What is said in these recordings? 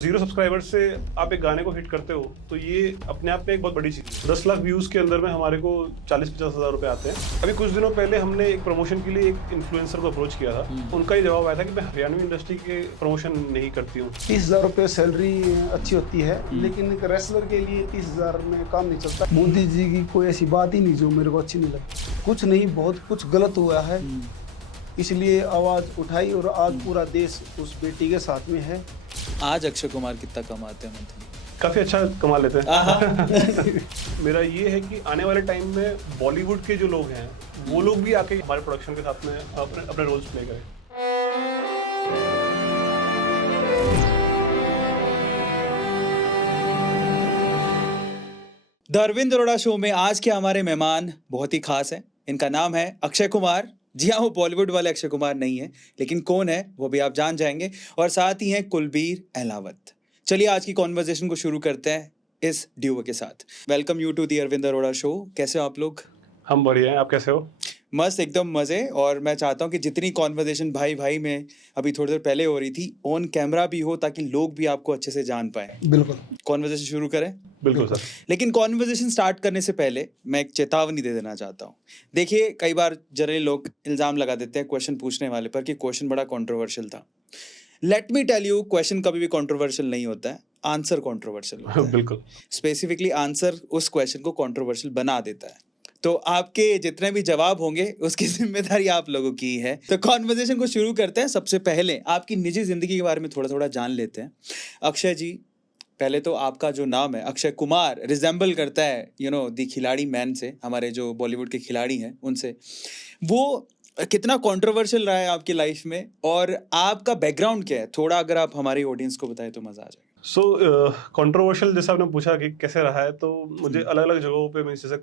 0 subscriber से आप एक गाने को हिट करते हो तो ये अपने आप में एक बहुत बड़ी चीज़ है। 10 लाख व्यूज़ के अंदर में हमारे को 40-50 हज़ार रुपए आते हैं। अभी कुछ दिनों पहले हमने एक प्रमोशन के लिए एक इन्फ्लुएंसर को अप्रोच किया था। उनका ये जवाब आया था कि मैं हरियाणवी इंडस्ट्री के प्रमोशन नहीं करती हूँ। 30,000 रुपये सैलरी अच्छी होती है, लेकिन एक रेसलर के लिए 30,000 में काम नहीं चलता। मोदी जी की कोई ऐसी बात ही नहीं जो मेरे को अच्छी नहीं लगती। कुछ नहीं, बहुत कुछ गलत हुआ है, इसलिए आवाज़ उठाई और आज पूरा देश उस बेटी के साथ में है। आज अक्षय कुमार कितना कमाते हैं मंथली? काफ़ी अच्छा कमा लेते हैं। मेरा ये है कि आने वाले टाइम में बॉलीवुड के जो लोग हैं वो लोग भी आके हमारे प्रोडक्शन के साथ में अपने अपने रोल्स प्ले करें। द अरविंद अरोड़ा शो में आज के हमारे मेहमान बहुत ही खास हैं। इनका नाम है अक्षय कुमार। जी हाँ, वो बॉलीवुड वाले अक्षय कुमार नहीं है, लेकिन कौन है वो भी आप जान जाएंगे। और साथ ही हैं कुलबीर अहलावत। चलिए आज की कॉन्वर्जेशन को शुरू करते हैं इस ड्यूओ के साथ। Welcome you to the Arvind Arora show. कैसे हो आप लोग? हम बढ़िया हैं, आप कैसे हो? मस्त, एकदम मज़े। और मैं चाहता हूँ कि जितनी कॉन्वर्जेशन भाई भाई में अभी थोड़ी देर पहले हो रही थी, ऑन कैमरा भी हो, ताकि लोग भी आपको अच्छे से जान पाए। बिल्कुल, कॉन्वर्जेशन शुरू करें। बिल्कुल सर। लेकिन कॉन्वर्जेशन स्टार्ट करने से पहले मैं एक चेतावनी दे देना चाहता हूँ। देखिए, कई बार जनरली लोग इल्ज़ाम लगा देते हैं क्वेश्चन पूछने वाले पर कि क्वेश्चन बड़ा कंट्रोवर्शियल था। Let me tell you, question कभी भी कंट्रोवर्शियल नहीं होता है, आंसर कंट्रोवर्शियल होता है। बिल्कुल। स्पेसिफिकली आंसर उस क्वेश्चन को कंट्रोवर्शियल बना देता है। तो आपके जितने भी जवाब होंगे उसकी जिम्मेदारी आप लोगों की है। तो कॉन्वर्जेशन को शुरू करते हैं। सबसे पहले आपकी निजी जिंदगी के बारे में थोड़ा थोड़ा जान लेते हैं। अक्षय जी, पहले तो आपका जो नाम है अक्षय कुमार रिजेंबल करता है दी खिलाड़ी मैन से, हमारे जो बॉलीवुड के खिलाड़ी हैं उनसे। वो कितना कंट्रोवर्शियल रहा है आपकी लाइफ में, और आपका बैकग्राउंड क्या है, थोड़ा अगर आप हमारी ऑडियंस को बताएं तो मजा आ जाएगा। सो कंट्रोवर्शियल जैसा आपने पूछा कि कैसे रहा है, तो मुझे अलग अलग जगहों पे, मैं जैसे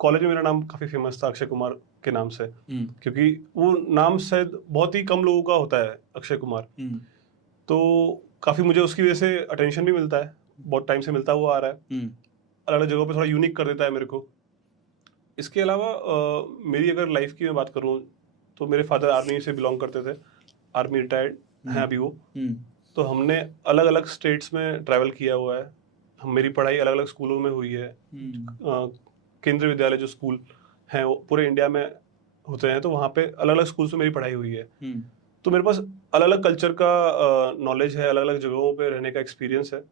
कॉलेज में मेरा नाम काफ़ी फेमस था अक्षय कुमार के नाम से, क्योंकि वो नाम शायद बहुत ही कम लोगों का होता है, अक्षय कुमार। तो काफ़ी मुझे उसकी वजह से अटेंशन भी मिलता है, बहुत टाइम से मिलता हुआ आ रहा है। अलग अलग जगहों पे थोड़ा यूनिक कर देता है मेरे को। इसके अलावा मेरी अगर लाइफ की मैं बात करूँ तो मेरे फादर आर्मी से बिलोंग करते थे, आर्मी रिटायर्ड हैं अभी वो। तो हमने अलग अलग स्टेट्स में ट्रैवल किया हुआ है। मेरी पढ़ाई अलग अलग स्कूलों में हुई है। केंद्रीय विद्यालय जो स्कूल हैं वो पूरे इंडिया में होते हैं, तो वहाँ पे अलग अलग स्कूल्स में मेरी पढ़ाई हुई है। तो मेरे पास अलग अलग कल्चर का नॉलेज है, अलग अलग जगहों पे रहने का एक्सपीरियंस है,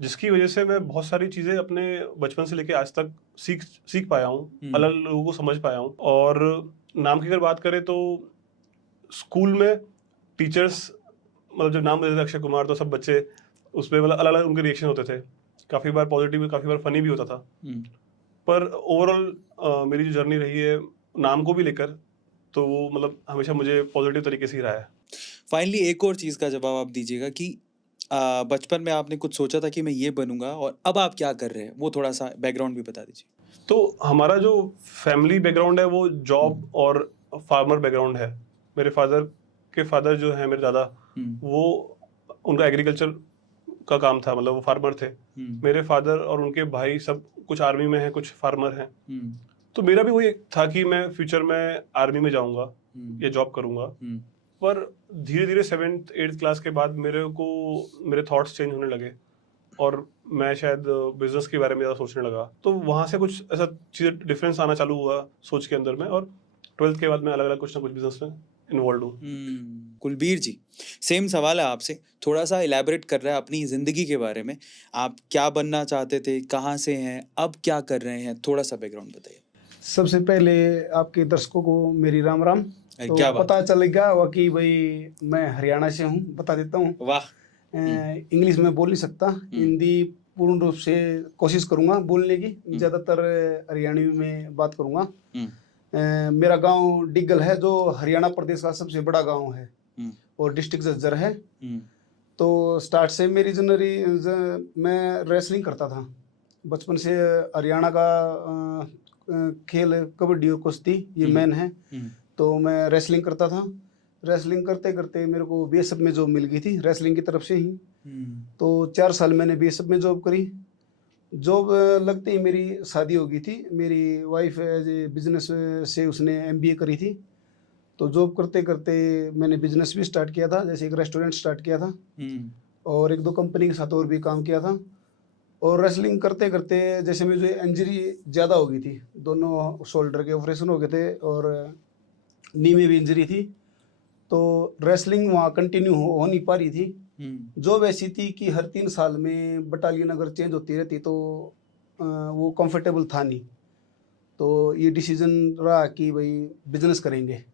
जिसकी वजह से मैं बहुत सारी चीज़ें अपने बचपन से लेके आज तक सीख पाया हूँ, अलग अलग लोगों को समझ पाया हूँ। और नाम की अगर बात करें तो स्कूल में टीचर्स मतलब जब नाम देते थे अक्षय कुमार, तो सब बच्चे उसमें मतलब अलग अलग उनके रिएक्शन होते थे। काफ़ी बार पॉजिटिव, काफ़ी बार फनी भी होता था। पर ओवरऑल मेरी जो जर्नी रही है नाम को भी लेकर, तो वो मतलब हमेशा मुझे पॉजिटिव तरीके से ही रहा है। फाइनली एक और चीज़ का जवाब आप दीजिएगा कि बचपन में आपने कुछ सोचा था कि मैं ये बनूंगा, और अब आप क्या कर रहे हैं, वो थोड़ा सा बैकग्राउंड भी बता दीजिए। तो हमारा जो फैमिली बैकग्राउंड है वो जॉब और फार्मर बैकग्राउंड है। मेरे फादर जो है, मेरे दादा, वो उनका एग्रीकल्चर का काम था, मतलब वो फार्मर थे। मेरे फादर और उनके भाई सब कुछ आर्मी में हैं, कुछ फार्मर हैं। तो मेरा भी वही था कि मैं फ्यूचर में आर्मी में जाऊंगा या जॉब करूंगा। पर धीरे धीरे 7th 8th क्लास के बाद मेरे थॉट्स चेंज होने लगे और मैं शायद बिजनेस के बारे में ज़्यादा सोचने लगा। तो वहाँ से कुछ ऐसा चीज़ें डिफरेंस आना चालू हुआ सोच के अंदर में, और 12th के बाद मैं अलग अलग कुछ ना कुछ बिजनेस में इन्वॉल्व हूँ। कुलबीर जी, सेम सवाल है आपसे, थोड़ा सा इलेबोरेट कर रहा है अपनी ज़िंदगी के बारे में। आप क्या बनना चाहते थे, कहाँ से हैं, अब क्या कर रहे हैं, थोड़ा सा बैकग्राउंड बताइए। सबसे पहले आपके दर्शकों को मेरी राम राम। तो क्या बात पता चलेगा कि भाई मैं हरियाणा से हूँ, बता देता हूँ। वाह। इंग्लिश में बोल नहीं सकता, हिंदी पूर्ण रूप से कोशिश करूँगा बोलने की, ज़्यादातर हरियाणवी में बात करूँगा। मेरा गांव डिग्गल है, जो हरियाणा प्रदेश का सबसे बड़ा गांव है, और डिस्ट्रिक्ट झज्जर है। तो स्टार्ट से मेरी मैं रेसलिंग करता था बचपन से। हरियाणा का खेल कबड्डी और कुश्ती, ये मेन है। तो मैं रेसलिंग करता था। रेसलिंग करते करते मेरे को बीएसएफ में जॉब मिल गई थी, रेसलिंग की तरफ से ही। तो 4 साल मैंने बीएसएफ में जॉब करी। जॉब लगते ही मेरी शादी हो गई थी। मेरी वाइफ एज ए बिजनेस से उसने एमबीए करी थी। तो जॉब करते करते मैंने बिजनेस भी स्टार्ट किया था, जैसे एक रेस्टोरेंट स्टार्ट किया था। और 1-2 कंपनी के साथ और भी काम किया था। और रेसलिंग करते करते जैसे मुझे इंजरी ज़्यादा हो गई थी, दोनों शोल्डर के ऑपरेशन हो गए थे और नी में भी इंजरी थी, तो रेसलिंग वहाँ कंटिन्यू हो नहीं पा रही थी। जॉब ऐसी थी कि हर 3 साल में बटालियन अगर चेंज होती रहती तो वो कंफर्टेबल था नहीं, तो ये डिसीजन रहा कि भाई बिजनेस करेंगे,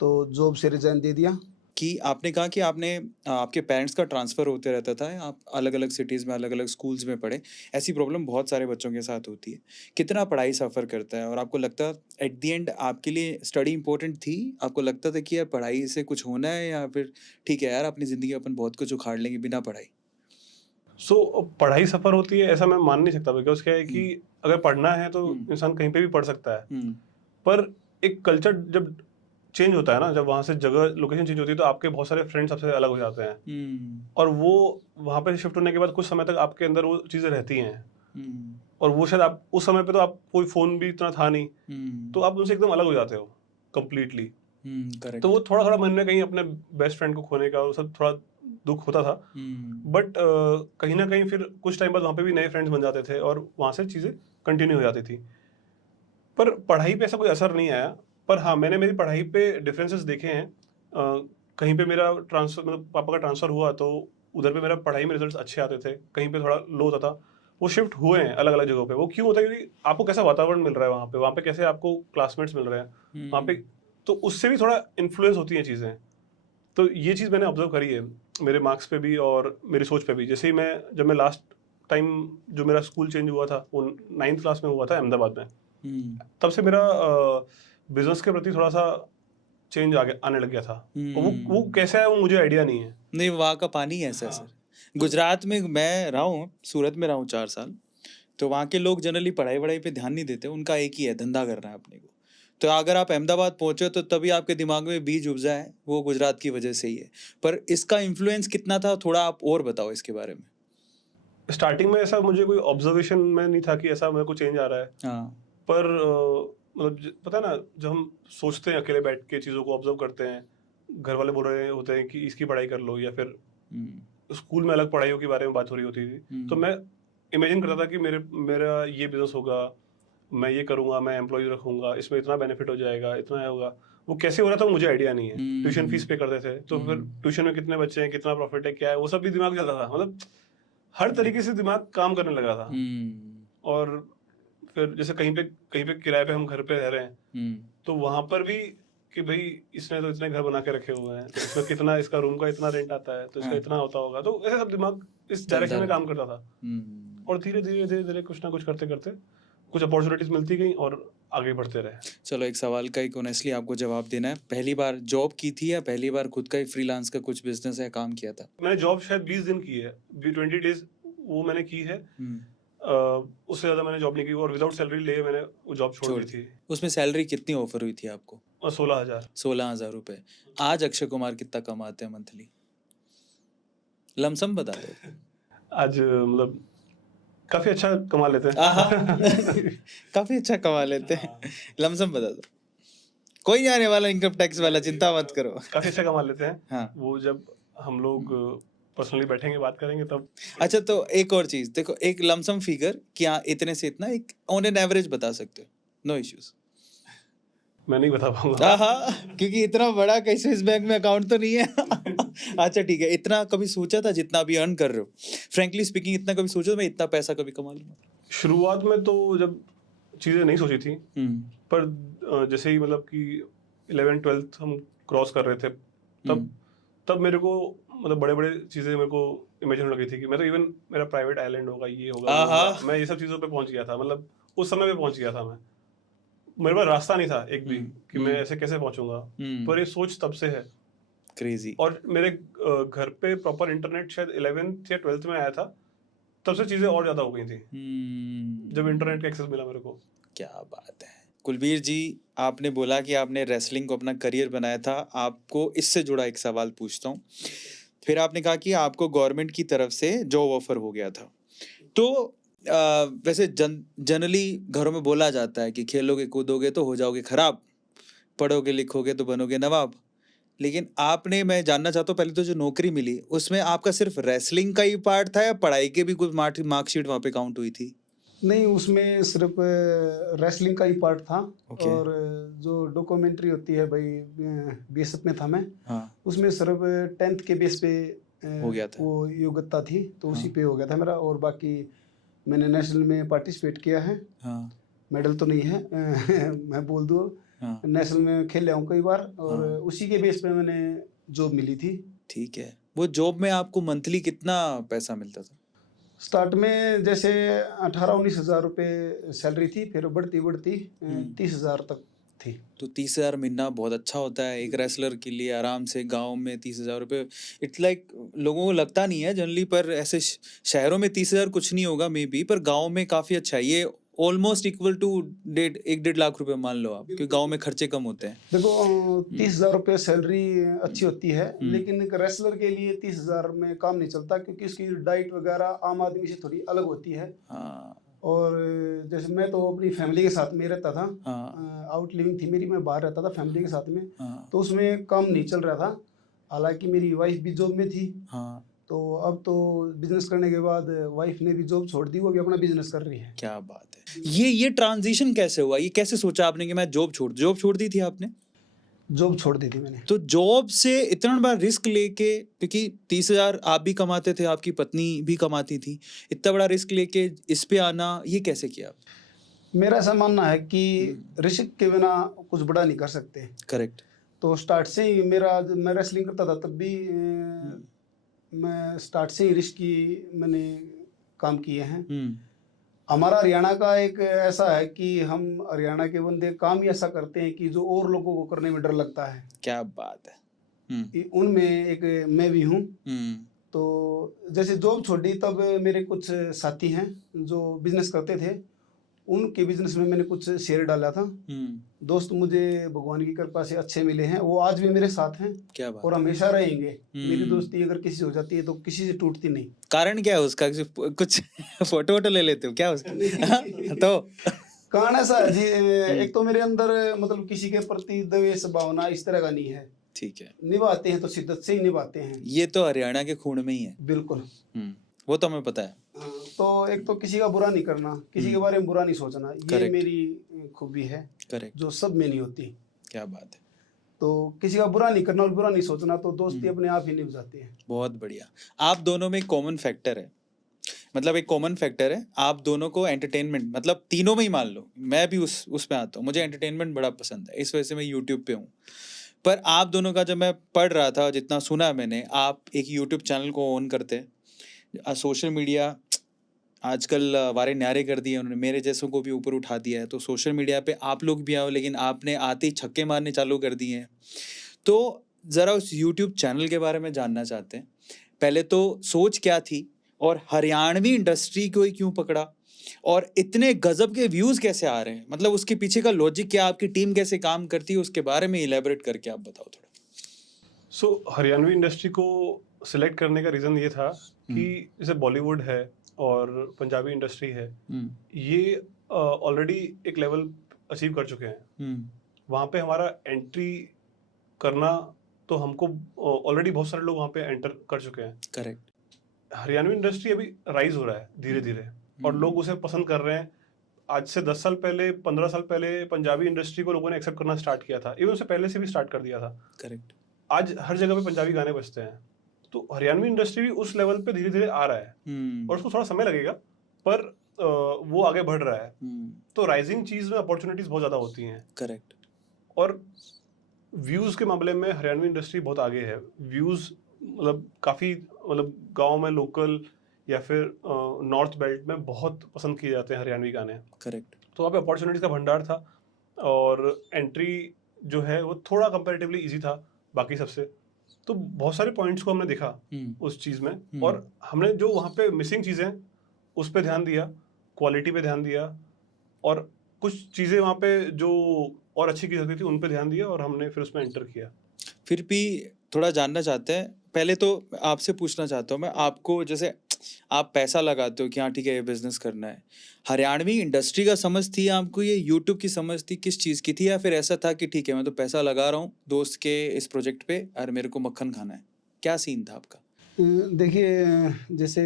तो जॉब से रिजाइन दे दिया। कि आपने कहा कि आपने आपके पेरेंट्स का ट्रांसफ़र होते रहता था, आप अलग अलग सिटीज़ में अलग अलग स्कूल्स में पढ़े, ऐसी प्रॉब्लम बहुत सारे बच्चों के साथ होती है। कितना पढ़ाई सफ़र करता है और आपको लगता एट द एंड आपके लिए स्टडी इंपॉर्टेंट थी? आपको लगता था कि यार पढ़ाई से कुछ होना है, या फिर ठीक है यार अपनी ज़िंदगी अपन बहुत कुछ उखाड़ लेंगे बिना पढ़ाई? पढ़ाई सफ़र होती है ऐसा मैं मान नहीं सकता, बिकॉज क्या है कि अगर पढ़ना है तो इंसान कहीं पे भी पढ़ सकता है, पर एक कल्चर जब चेंज होता है ना, जब वहाँ से जगह लोकेशन चेंज होती है तो आपके बहुत सारे फ्रेंड्स आपसे अलग हो जाते हैं, और वो वहाँ पे शिफ्ट होने के बाद कुछ समय तक आपके अंदर वो चीज़ें रहती हैं, और वो शायद आप उस समय पे तो आप कोई फ़ोन भी इतना था नहीं, तो आप उनसे एकदम अलग हो जाते हो कम्प्लीटली। तो वो थोड़ा थोड़ा मन में कहीं अपने बेस्ट फ्रेंड को खोने का वो सब थोड़ा दुख होता था, बट कहीं ना कहीं फिर कुछ टाइम बाद वहाँ पे भी नए फ्रेंड्स बन जाते थे और वहाँ से चीज़ें कंटिन्यू हो जाती थी। पर पढ़ाई पे ऐसा कोई असर नहीं आया, पर हाँ मैंने मेरी पढ़ाई पे डिफरेंसेस देखे हैं। कहीं पे मेरा ट्रांसफर, मतलब पापा का ट्रांसफ़र हुआ तो उधर पे मेरा पढ़ाई में रिजल्ट्स अच्छे आते थे, कहीं पे थोड़ा लो होता था। वो शिफ्ट हुए हैं अलग अलग जगहों पे। वो क्यों होता है? क्योंकि आपको कैसा वातावरण मिल रहा है वहाँ पे कैसे आपको क्लासमेट्स मिल रहे हैं वहाँ पे, तो उससे भी थोड़ा इन्फ्लुएंस होती हैं चीज़ें। तो ये चीज़ मैंने ऑब्जर्व करी है मेरे मार्क्स पे भी और मेरी सोच पे भी। जैसे ही जब मैं लास्ट टाइम जो मेरा स्कूल चेंज हुआ था वो 9th क्लास में हुआ था अहमदाबाद में, तब से मेरा बिजनेस के प्रति थोड़ा सा चेंज आने लग गया था। वो कैसा है वो मुझे आइडिया नहीं है। नहीं, वहाँ का पानी ऐसा है सर। गुजरात में मैं रहा हूँ, सूरत में रहा हूँ 4 साल, तो वहाँ के लोग जनरली पढ़ाई वढ़ाई पे ध्यान नहीं देते, उनका एक ही है धंधा करना है अपने को। तो अगर आप अहमदाबाद पहुँचे तो तभी आपके दिमाग में बीज उपजा है, वो गुजरात की वजह से ही है। पर इसका इन्फ्लुएंस कितना था, थोड़ा आप और बताओ इसके बारे में। स्टार्टिंग में ऐसा मुझे कोई ऑब्जर्वेशन में नहीं था कि ऐसा मेरे को चेंज आ रहा है। हाँ। पर मतलब पता है ना, जब हम सोचते हैं अकेले बैठ के चीज़ों को ऑब्जर्व करते हैं, घर वाले बोल रहे होते हैं कि इसकी पढ़ाई कर लो, या फिर स्कूल में अलग पढ़ाइयों के बारे में बात हो रही होती थी, तो मैं इमेजिन करता था कि मेरा ये बिजनेस होगा, मैं ये करूँगा, मैं एम्प्लॉय रखूँगा, इसमें इतना बेनिफिट हो जाएगा, इतना होगा। वो कैसे हो रहा था वो मुझे आइडिया नहीं है। ट्यूशन फीस पे करते थे तो फिर ट्यूशन में कितने बच्चे हैं, कितना प्रॉफिट है, क्या है, वो सब भी दिमाग चलता था। मतलब हर तरीके से दिमाग काम करने लगा था। और फिर जैसे कहीं पे किराए पे हम घर पे रह रहे हैं, तो वहां पर भी कि भाई इसने तो इतने घर बना के रखे हुए हैं, तो इसमें कितना, इसका रूम का इतना रेंट आता है, तो इसका इतना होता होगा। तो ऐसे सब दिमाग इस डायरेक्शन में काम करता था। और धीरे धीरे कुछ ना कुछ करते करते कुछ अपॉर्चुनिटीज मिलती गई और आगे बढ़ते रहे। चलो एक सवाल का एक ऑनेस्टली आपको जवाब देना है, पहली बार जॉब की थी या पहली बार खुद का ही फ्रीलांस का कुछ बिजनेस है काम किया था? मैंने जॉब शायद 20 दिन की है, 20 डेज वो मैंने की है। उससे ज्यादा मैंने जॉब नहीं की, और विदाउट सैलरी लिए मैंने वो जॉब छोड़ दी थी। उसमें सैलरी कितनी ऑफर हुई थी आपको? 16,000 रुपए। आज अक्षय कुमार कितना कमाते हैं मंथली? लमसम बता दो। आज मतलब काफी अच्छा कमा लेते हैं। काफी अच्छा कमा लेते हैं। लमसम बता दो। कोई नहीं आने वाला इनकम टैक्स वाला, चिंता मत करो। काफी अच्छा कमा लेते हैं। हाँ। वो जब हम लोग पर्सनली बैठेंगे बात करेंगे तब। अच्छा, तो एक और चीज देखो, एक लमसम फिगर कि हाँ इतने से इतना, एक ऑन एन एवरेज बता सकते हो, नो इश्यूज। मैं नहीं बता पाऊंगा। हाँ, क्योंकि इतना बड़ा कहीं स्विस बैंक में अकाउंट तो नहीं है। अच्छा ठीक है, इतना कभी सोचा था जितना अभी अर्न कर रहे हो, फ्रैंकली स्पीकिंग इतना कभी सोचा मैं इतना पैसा कभी कमा लूंगा? शुरुआत में तो जब चीजें नहीं सोची थी, पर जैसे ही मतलब कि 11th-12th हम क्रॉस कर रहे थे, तब मेरे को मतलब बड़े बड़े चीजें मेरे को इमेजिन होने लगी थी कि मैं तो इवन मेरा प्राइवेट आइलैंड होगा, ये होगा, मैं ये सब चीजों पे पहुंच गया था। मतलब उस समय पे पहुंच गया था मैं। मेरे पास रास्ता नहीं था एक भी कि मैं ऐसे कैसे पहुंचूंगा, पर ये सोच तब से है। क्रेजी। और मेरे घर पे प्रॉपर इंटरनेट शायद 11th या 12th में आया था, तब से चीजें और ज्यादा हो गई थी, जब इंटरनेट का एक्सेस मिला मेरे को। क्या बात है कुलबीर जी, आपने बोला कि आपने रेसलिंग को अपना करियर बनाया था। आपको इससे जुड़ा एक सवाल पूछता हूँ। फिर आपने कहा कि आपको गवर्नमेंट की तरफ से जॉब ऑफर हो गया था, तो वैसे जनरली घरों में बोला जाता है कि खेलोगे कूदोगे तो हो जाओगे खराब, पढ़ोगे लिखोगे तो बनोगे नवाब। लेकिन आपने, मैं जानना चाहता हूँ पहले तो जो नौकरी मिली उसमें आपका सिर्फ रेसलिंग का ही पार्ट था या पढ़ाई के भी कुछ मार्कशीट वहाँ पे काउंट हुई थी? नहीं, उसमें सिर्फ रेसलिंग का ही पार्ट था। ओके। और जो डॉक्यूमेंट्री होती है भाई, बीएसएफ में था मैं, हाँ, उसमें सिर्फ 10th के बेस पे हो गया था। वो योग्यता थी, तो उसी हाँ। पे हो गया था मेरा। और बाकी मैंने नेशनल में पार्टिसिपेट किया है, हाँ, मेडल तो नहीं है मैं बोल दूँ, हाँ, नेशनल में खेल हूँ कई बार, और हाँ। उसी के बेस पे मैंने जॉब मिली थी। ठीक है। वो जॉब में आपको मंथली कितना पैसा मिलता था? स्टार्ट में जैसे 18-19 हज़ार रुपये सैलरी थी, फिर बढ़ती बढ़ती 30 हज़ार तक थी। तो 30,000 महीना बहुत अच्छा होता है एक रेसलर के लिए, आराम से गांव में 30,000 रुपये। इट्स लाइक लोगों को लगता नहीं है जनरली, पर ऐसे शहरों में 30,000 कुछ नहीं होगा मे बी, पर गांव में काफ़ी अच्छा है ये। ऑलमोस्ट इक्वल टू 1.5 लाख रुपए मान लो आप, क्योंकि गांव में खर्चे कम होते हैं। देखो 30 हज़ार रुपये सैलरी अच्छी होती है, हम्म। लेकिन एक रेसलर के लिए 30 हज़ार में काम नहीं चलता, क्योंकि उसकी डाइट वगैरह आम आदमी से थोड़ी अलग होती है। हाँ, और जैसे मैं तो अपनी फैमिली के साथ में रहता था, हाँ, आउट लिविंग थी मेरी, मैं बाहर रहता था फैमिली के साथ में, हाँ, तो उसमें काम नहीं चल रहा था। हालांकि मेरी वाइफ भी जॉब में थी, हाँ। तो अब तो बिजनेस करने के बाद वाइफ ने भी जॉब छोड़ दी, वो भी अपना बिजनेस कर रही है। क्या बात है। ये ट्रांजिशन कैसे हुआ? ये कैसे सोचा आपने कि मैं जॉब छोड़ दी थी आपने? जॉब छोड़ दी थी मैंने। तो जॉब से इतना बड़ा रिस्क लेके, क्योंकि 30,000 आप भी कमाते थे, आपकी पत्नी भी कमाती थी, इतना बड़ा रिस्क लेके इस पे आना, ये कैसे किया? मेरा ऐसा मानना है कि रिस्क के बिना कुछ बड़ा नहीं कर सकते। करेक्ट। तो स्टार्ट से ही मैं रेसलिंग करता था, तब भी मैं स्टार्ट से ही रिस्क की मैंने काम किए हैं। हमारा हरियाणा का एक ऐसा है कि हम हरियाणा के बंदे काम ही ऐसा करते हैं कि जो और लोगों को करने में डर लगता है। क्या बात है। उनमें एक मैं भी हूँ। तो जैसे जॉब छोड़ी, तब मेरे कुछ साथी हैं जो बिजनेस करते थे, उनके बिजनेस में मैंने कुछ शेयर डाला था। दोस्त मुझे भगवान की कृपा से अच्छे मिले हैं, वो आज भी मेरे साथ हैं। क्या बात। और हमेशा रहेंगे। मेरी दोस्ती अगर किसी से हो जाती है तो किसी से टूटती नहीं। कारण क्या है उसका? कुछ फोटो वोटो ले लेते हो क्या उसका? तो कारण ऐसा है जी, एक तो मेरे अंदर मतलब किसी के प्रति द्वेष भावना इस तरह का नहीं है। ठीक है। निभाते हैं तो शिद्दत से ही निभाते हैं। ये तो हरियाणा के खून में ही है। बिल्कुल। वो तो हमें पता है। तो एक तो किसी का बुरा नहीं करना, किसी के बारे में बुरा नहीं सोचना, ये मेरी खूबी है। करेक्ट। जो सब में नहीं होती। क्या बात है। तो किसी का बुरा नहीं करना और बुरा नहीं सोचना, तो दोस्ती अपने आप ही निभ जाती है। बहुत बढ़िया। आप दोनों में एक कॉमन फैक्टर है, मतलब एक कॉमन फैक्टर है, आप दोनों को एंटरटेनमेंट, मतलब तीनों में ही मान लो, मैं भी उस पे आता हूँ, मुझे एंटरटेनमेट बड़ा पसंद है, इस वजह से मैं यूट्यूब पे हूँ। पर आप दोनों का जब मैं पढ़ रहा था, जितना सुना मैंने, आप एक यूट्यूब चैनल को ओन करते हैं। सोशल मीडिया आजकल वारे न्यारे कर दिए उन्होंने, मेरे जैसों को भी ऊपर उठा दिया है। तो सोशल मीडिया पे आप लोग भी आओ, लेकिन आपने आते ही छक्के मारने चालू कर दिए हैं। तो ज़रा उस यूट्यूब चैनल के बारे में जानना चाहते हैं। पहले तो सोच क्या थी, और हरियाणवी इंडस्ट्री को ही क्यों पकड़ा, और इतने गजब के व्यूज़ कैसे आ रहे हैं, मतलब उसके पीछे का लॉजिक क्या, आपकी टीम कैसे काम करती है, उसके बारे में इलेबोरेट करके आप बताओ थोड़ा। हरियाणवी इंडस्ट्री को सिलेक्ट करने का रीज़न ये था कि जैसे बॉलीवुड है और पंजाबी इंडस्ट्री है, ये ऑलरेडी एक लेवल अचीव कर चुके हैं। वहाँ पे हमारा एंट्री करना, तो हमको ऑलरेडी बहुत सारे लोग वहाँ पे एंटर कर चुके हैं। करेक्ट। हरियाणवी इंडस्ट्री अभी राइज हो रहा है धीरे धीरे, और लोग उसे पसंद कर रहे हैं। आज से 10 साल पहले, 15 साल पहले पंजाबी इंडस्ट्री को लोगों ने एक्सेप्ट करना स्टार्ट किया था, इवन उससे पहले से भी स्टार्ट कर दिया था। करेक्ट। आज हर जगह पे पंजाबी गाने बजते हैं, तो हरियाणवी इंडस्ट्री भी उस लेवल पे धीरे धीरे आ रहा है, और उसको थोड़ा समय लगेगा, पर वो आगे बढ़ रहा है। तो राइजिंग चीज में अपॉर्चुनिटीज बहुत ज्यादा होती हैं। करेक्ट। और व्यूज के मामले में हरियाणवी इंडस्ट्री बहुत आगे है। व्यूज मतलब काफी, मतलब गांव में लोकल या फिर नॉर्थ बेल्ट में बहुत पसंद किए जाते हैं हरियाणवी गाने। करेक्ट। तो वहाँ पे अपॉर्चुनिटीज का भंडार था, और एंट्री जो है वो थोड़ा कंपैरेटिवली इजी था बाकी सबसे। तो बहुत सारे पॉइंट्स को हमने देखा उस चीज़ में, और हमने जो वहाँ पे मिसिंग चीज़ें उस पर ध्यान दिया, क्वालिटी पे ध्यान दिया, और कुछ चीज़ें वहाँ पे जो और अच्छी की सकती थी उन पे ध्यान दिया, और हमने फिर उसमें एंटर किया। फिर भी थोड़ा जानना चाहते हैं, पहले तो आपसे पूछना चाहता हूँ मैं, आपको जैसे आप पैसा लगाते हो कि हाँ ठीक है ये बिजनेस करना है, हरियाणवी इंडस्ट्री का समझ थी आपको, ये यूट्यूब की समझ थी, किस चीज़ की थी? या फिर ऐसा था कि ठीक है मैं तो पैसा लगा रहा हूँ दोस्त के इस प्रोजेक्ट पे और मेरे को मक्खन खाना है? क्या सीन था आपका? देखिए जैसे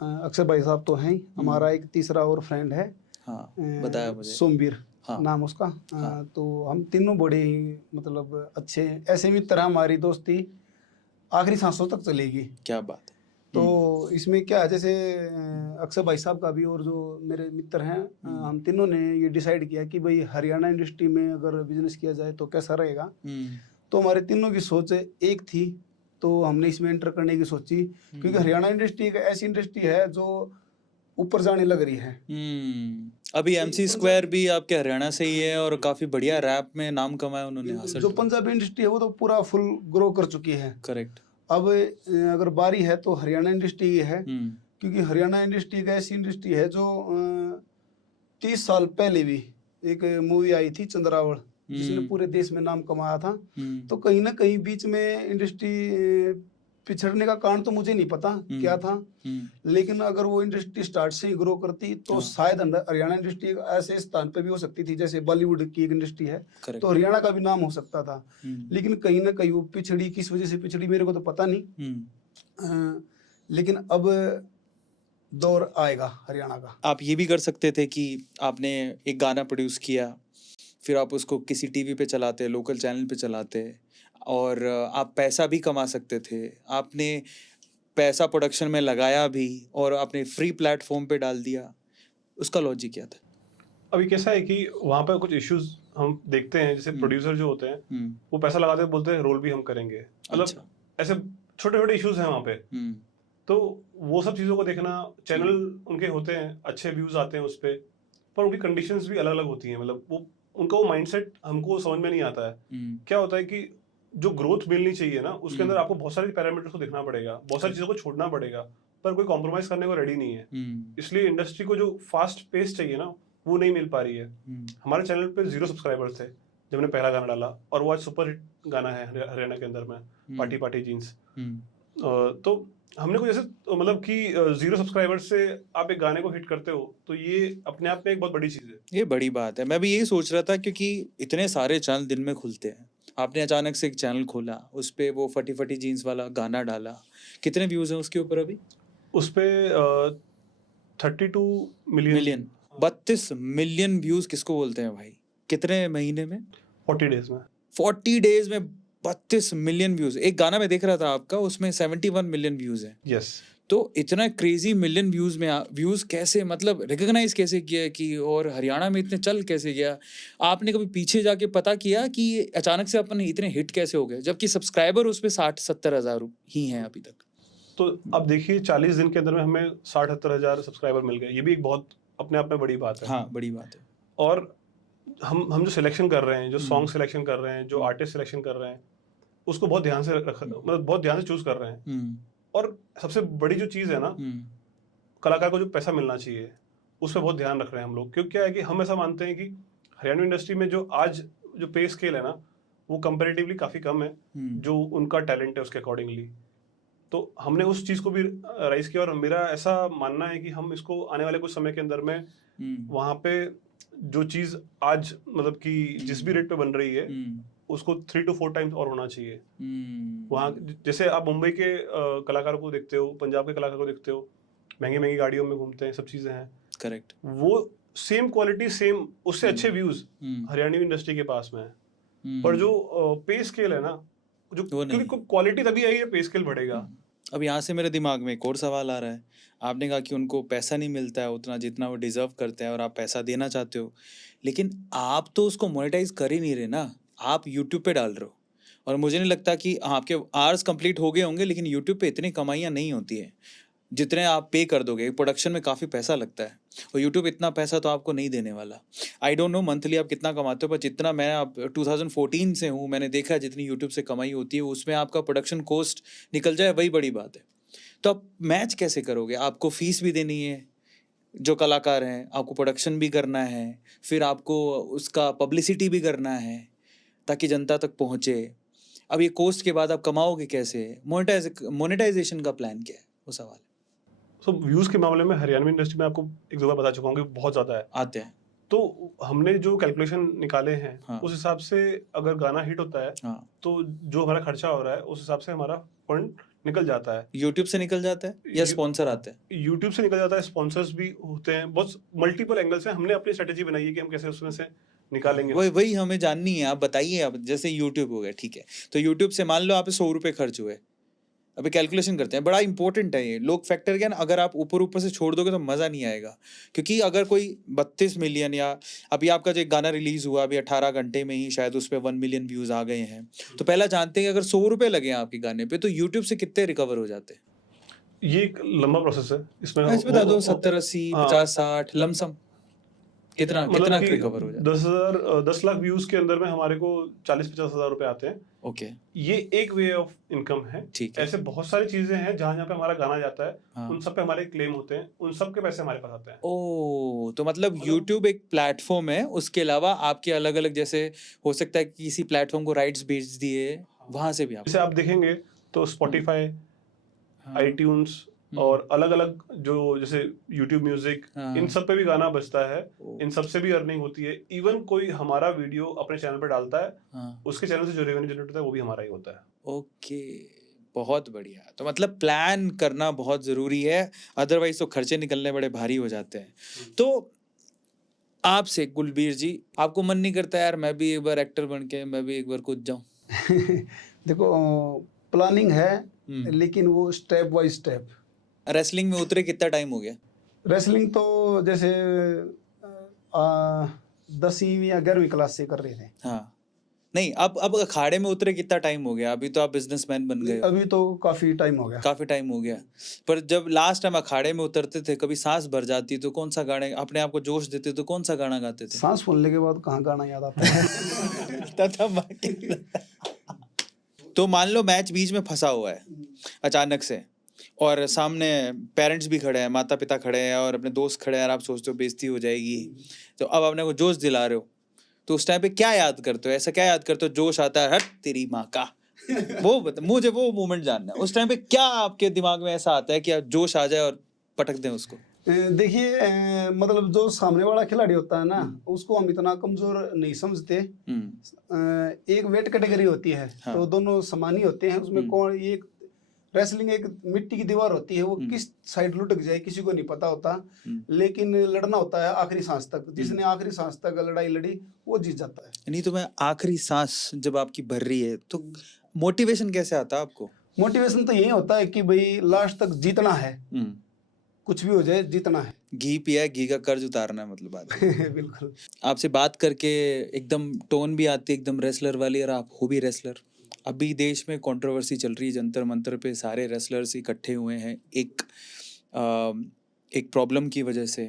अक्षय भाई साहब तो हैं ही, हमारा एक तीसरा और फ्रेंड है, हाँ बताया मुझे। सोमवीर हाँ नाम उसका। हाँ तो हम तीनों बड़े ही मतलब अच्छे ऐसे मित्र हैं, हमारी दोस्ती आखिरी सांसों तक चलेगी। क्या बात है। तो इसमें क्या है, जैसे अक्षय भाई साहब का भी और जो मेरे मित्र हैं, हम तीनों ने ये डिसाइड किया कि भाई हरियाणा इंडस्ट्री में अगर बिजनेस किया जाए तो कैसा रहेगा। तो हमारे तीनों की सोच एक थी, तो हमने इसमें एंटर करने की सोची, क्योंकि हरियाणा इंडस्ट्री एक ऐसी इंडस्ट्री है जो ऊपर जाने लग रही है। अभी MC स्क्वायर भी आपके हरियाणा से ही है और काफी बढ़िया रैप में नाम कमाया उन्होंने, हासिल जो किया। पंजाबी इंडस्ट्री है वो तो पूरा फुल ग्रो कर चुकी है। करेक्ट। अब अगर बारी है तो हरियाणा इंडस्ट्री है, क्योंकि हरियाणा इंडस्ट्री एक ऐसी इंडस्ट्री है जो 30 साल पहले भी एक मूवी आई थी चंद्रावल, जिसने पूरे देश में नाम कमाया था। तो कहीं ना कहीं बीच में इंडस्ट्री पिछड़ने का कारण तो मुझे नहीं पता क्या था, लेकिन अगर वो इंडस्ट्री स्टार्ट से ही ग्रो करती तो शायद हरियाणा इंडस्ट्री एक ऐसे स्थान पे भी हो सकती थी, जैसे बॉलीवुड की एक इंडस्ट्री है तो हरियाणा का भी नाम हो सकता था। लेकिन कहीं ना कहीं वो पिछड़ी, किस वजह से पिछड़ी मेरे को तो पता नहीं। लेकिन अब दौर आएगा हरियाणा का। आप ये भी कर सकते थे कि आपने एक गाना प्रोड्यूस किया, फिर आप उसको किसी टीवी पे चलाते, लोकल चैनल पे चलाते, और आप पैसा भी कमा सकते थे। आपने पैसा प्रोडक्शन में लगाया भी और आपने फ्री प्लेटफॉर्म पे डाल दिया, उसका लॉजिक क्या था? अभी कैसा है कि वहाँ पर कुछ इश्यूज हम देखते हैं, जैसे प्रोड्यूसर जो होते हैं वो पैसा लगाते हैं, बोलते हैं रोल भी हम करेंगे, मतलब ऐसे छोटे छोटे इश्यूज हैं वहाँ पे। तो वो सब चीज़ों को देखना, चैनल उनके होते हैं, अच्छे व्यूज आते हैं उस पर, पर उनकी कंडीशंस भी अलग अलग होती हैं, मतलब वो उनका वो माइंडसेट हमको समझ में नहीं आता है। क्या होता है कि जो ग्रोथ मिलनी चाहिए ना, उसके अंदर आपको बहुत सारे पैरामीटर्स को देखना पड़ेगा, बहुत सारी चीज़ों को छोड़ना पड़ेगा, पर कोई कॉम्प्रोमाइज करने को रेडी नहीं है। इसलिए इंडस्ट्री को जो फास्ट पेस चाहिए ना, वो नहीं मिल पा रही है। हमारे चैनल पे 0 सब्सक्राइबर्स थे जब मैंने पहला गाना डाला, और वो आज सुपर हिट गाना है हरियाणा के अंदर में, पार्टी पार्टी जीन्स। तो हमने कुछ ऐसे मतलब कि 0 सब्सक्राइबर्स से आप एक गाने को हिट करते हो, तो ये अपने आप में एक बहुत बड़ी चीज़ है। ये बड़ी बात है। मैं भी यही सोच रहा था, क्योंकि इतने सारे चैनल दिन में खुलते हैं, आपने अचानक से एक चैनल खोला, उस पर वो फटी फटी जीन्स वाला गाना डाला, कितने व्यूज हैं उसके ऊपर अभी? उस पर 32 मिलियन। 32 मिलियन व्यूज किसको बोलते हैं भाई? कितने महीने में? 40 डेज में। 40 डेज में 32 मिलियन व्यूज। एक गाना में देख रहा था आपका, उसमें 71 मिलियन व्यूज है। यस। तो इतना क्रेजी मिलियन व्यूज में व्यूज कैसे, मतलब रिकॉग्नाइज कैसे किया कि, और हरियाणा में इतने चल कैसे गया? आपने कभी पीछे जाके पता किया कि अचानक से अपन इतने हिट कैसे हो गए, जबकि सब्सक्राइबर उस पर 60-70 हजार ही हैं अभी तक? तो अब देखिए 40 दिन के अंदर में हमें 60-70 हजार सब्सक्राइबर मिल गए, ये भी एक बहुत अपने आप में बड़ी बात है। हाँ बड़ी बात है। और हम जो सिलेक्शन कर रहे हैं, जो सॉन्ग सिलेक्शन कर रहे हैं, जो आर्टिस्ट सिलेक्शन कर रहे हैं, उसको बहुत ध्यान से मतलब बहुत ध्यान से चूज कर रहे हैं। और सबसे बड़ी जो चीज़ है ना, कलाकार को जो पैसा मिलना चाहिए उस पर बहुत ध्यान रख रहे हैं हम लोग। क्योंकि क्या है कि हम ऐसा मानते हैं कि हरियाणा इंडस्ट्री में जो आज जो पे स्केल है ना, वो कंपैरेटिवली काफ़ी कम है जो उनका टैलेंट है उसके अकॉर्डिंगली। तो हमने उस चीज़ को भी राइज किया, और मेरा ऐसा मानना है कि हम इसको आने वाले कुछ समय के अंदर में वहाँ पे जो चीज़ आज मतलब कि जिस भी रेट पे बन रही है, उसको 3 to 4 टाइम्स और होना चाहिए। वहाँ जैसे आप मुंबई के कलाकारों को देखते हो, पंजाब के कलाकारों को देखते हो, महंगी महंगी गाड़ियों में घूमते हैं, सब चीज़ें हैं। करेक्ट। वो सेम क्वालिटी, सेम उससे अच्छे व्यूज हरियाणवी इंडस्ट्री के पास में है, पर जो पे स्केल है ना, जो क्योंकि क्वालिटी तभी आई है, पे स्केल बढ़ेगा। अब यहाँ से मेरे दिमाग में एक और सवाल आ रहा है। आपने कहा कि उनको पैसा नहीं मिलता है उतना जितना वो डिजर्व करते हैं, और आप पैसा देना चाहते हो, लेकिन आप तो उसको मोनेटाइज कर ही नहीं रहे ना, आप यूट्यूब पे डाल रहे हो। और मुझे नहीं लगता कि आपके आवर्स कंप्लीट हो गए होंगे, लेकिन यूट्यूब पे इतनी कमाइयाँ नहीं होती है जितने आप पे कर दोगे। प्रोडक्शन में काफ़ी पैसा लगता है, और यूट्यूब इतना पैसा तो आपको नहीं देने वाला। आई डोंट नो मंथली आप कितना कमाते हो, पर जितना मैं आप 2014 से हूँ, मैंने देखा है जितनी यूट्यूब से कमाई होती है उसमें आपका प्रोडक्शन कॉस्ट निकल जाए, वही बड़ी बात है। तो आप मैच कैसे करोगे? आपको फीस भी देनी है जो कलाकार हैं, आपको प्रोडक्शन भी करना है, फिर आपको उसका पब्लिसिटी भी करना है ताकि जनता तक पहुँचे। अब ये कॉस्ट के बाद आप कमाओगे कैसे? मोनेटाइजेशन का प्लान क्या है, वो सवाल है। सो व्यूज के मामले में हरियाणवी इंडस्ट्री में आपको एक दो बार बता चुका हूँ कि बहुत ज्यादा है। आते हैं। तो हमने जो कैलकुलेशन निकाले हैं हाँ। उस हिसाब से अगर गाना हिट होता है हाँ। तो जो हमारा खर्चा हो रहा है उस हिसाब से हमारा फंड निकल जाता है। यूट्यूब से निकल जाता है या स्पॉन्सर आते हैं? यूट्यूब से निकल जाता है, स्पॉन्सर्स भी होते हैं, बहुत मल्टीपल एंगल से हमने अपनी स्ट्रेटेजी बनाई है कि हम कैसे उसमें से निकालेंगे। वही हमें जाननी है, आप बताइए। आप जैसे यूट्यूब हो गया, ठीक है, तो यूट्यूब से मान लो आप 100 रुपये खर्च हुए, अभी कैलकुलेशन करते हैं, बड़ा इंपॉर्टेंट है ये लोग फैक्टर। क्या ना, अगर आप ऊपर ऊपर से छोड़ दोगे तो मज़ा नहीं आएगा। क्योंकि अगर कोई 32 मिलियन या अभी आपका जो एक गाना रिलीज हुआ अभी 18 घंटे में ही शायद उस पर 1 मिलियन व्यूज आ गए हैं, तो पहला जानते हैं कि अगर 100 रुपये लगे आपके गाने पे तो यूट्यूब से कितने रिकवर हो जाते हैं? ये एक लंबा प्रोसेस है इसमें। बता दो 70, 80, 50, 60 लमसम कितना मतलब कि रिकवर हो जाता है? 10 लाख व्यूज के अंदर में हमारे को 40-50 हज़ार रुपए आते हैं। ओके, ये एक वे ऑफ इनकम है। ठीक है। ऐसे बहुत सारी चीजें हैं जहाँ जहाँ पे हमारा गाना जाता है, हाँ। उन सब पे हमारे क्लेम होते हैं, उन सब के पैसे हमारे पास आते हैं। ओ, तो मतलब YouTube एक प्लेटफॉर्म है, उसके अलावा आपके अलग अलग, जैसे हो सकता है कि किसी प्लेटफॉर्म को राइट्स बेच दिए, वहां से भी आप जैसे आप देखेंगे तो स्पॉटिफाई, आईट्यून्स और अलग अलग जो जैसे यूट्यूब म्यूजिक, इन सब पे भी गाना बजता है, इन सब से भी अर्निंग होती है। इवन कोई हमारा वीडियो अपने चैनल पे डालता है, उसके चैनल से जो रेवेन्यू जनरेट होता है वो भी हमारा ही होता है। ओके, बहुत बढ़िया। तो मतलब प्लान करना बहुत जरूरी है, अदरवाइज तो खर्चे निकलने बड़े भारी हो जाते हैं। तो आपसे गुलबीर जी, आपको मन नहीं करता यार मैं भी एक बार एक्टर बन के मैं भी एक बार कूद जाऊं? देखो, प्लानिंग है लेकिन वो स्टेप बाय स्टेप। रेसलिंग में उतरे कितना टाइम हो गया? रेसलिंग तो जैसे 10वीं या 11वीं क्लास से कर रहे थे। हाँ, नहीं, अब अखाड़े में उतरे कितना टाइम हो गया? अभी तो आप बिजनेसमैन बन गए। अभी तो काफी टाइम हो गया। काफी टाइम हो गया। पर जब लास्ट टाइम अखाड़े में उतरते थे, कभी सांस भर जाती तो कौन सा गाने, अपने आप को जोश देते तो कौन सा गाना गाते थे? सांस फूलने के बाद कहाँ गाना याद आता है। तो मान लो मैच बीच में फंसा हुआ है अचानक से, और सामने पेरेंट्स भी खड़े हैं, माता पिता खड़े हैं और अपने दोस्त खड़े हैं, और आप सोचते हो बेइज्जती हो जाएगी, तो अब अपने को जोश दिला रहे हो, तो उस टाइम पे क्या याद करते हो? ऐसा क्या याद करते हो जोश आता है, हट तेरी माँ का? वो बता, मुझे वो मोमेंट जानना है। उस टाइम पे क्या आपके दिमाग में ऐसा आता है कि आप जोश आ जाए और पटक दें उसको? देखिए, मतलब जो सामने वाला खिलाड़ी होता है ना, उसको हम इतना कमजोर नहीं समझते। एक वेट कैटेगरी होती है, हाँ। तो दोनों समान ही होते हैं उसमें। कौन एक रेसलिंग एक मिट्टी की दीवार होती है, वो किस साइड लुढ़क जाए किसी को नहीं पता होता, लेकिन लड़ना होता है आखिरी सांस तक। जिसने आखिरी सांस तक लड़ाई लड़ी वो जीत जाता है। नहीं तो मैं आखिरी सांस जब आपकी भर रही है तो मोटिवेशन कैसे आता है आपको? मोटिवेशन तो यही होता है कि भाई लास्ट तक जीतना है, कुछ भी हो जाए जीतना है। घी पिया है, घी का कर्ज उतारना है, मतलब बात है। बिल्कुल। आपसे बात करके एकदम टोन भी आती है एकदम रेसलर वाली, और आप हो भी रेसलर। अभी देश में कंट्रोवर्सी चल रही है, जंतर मंतर पे सारे रेसलर्स इकट्ठे हुए हैं एक प्रॉब्लम की वजह से।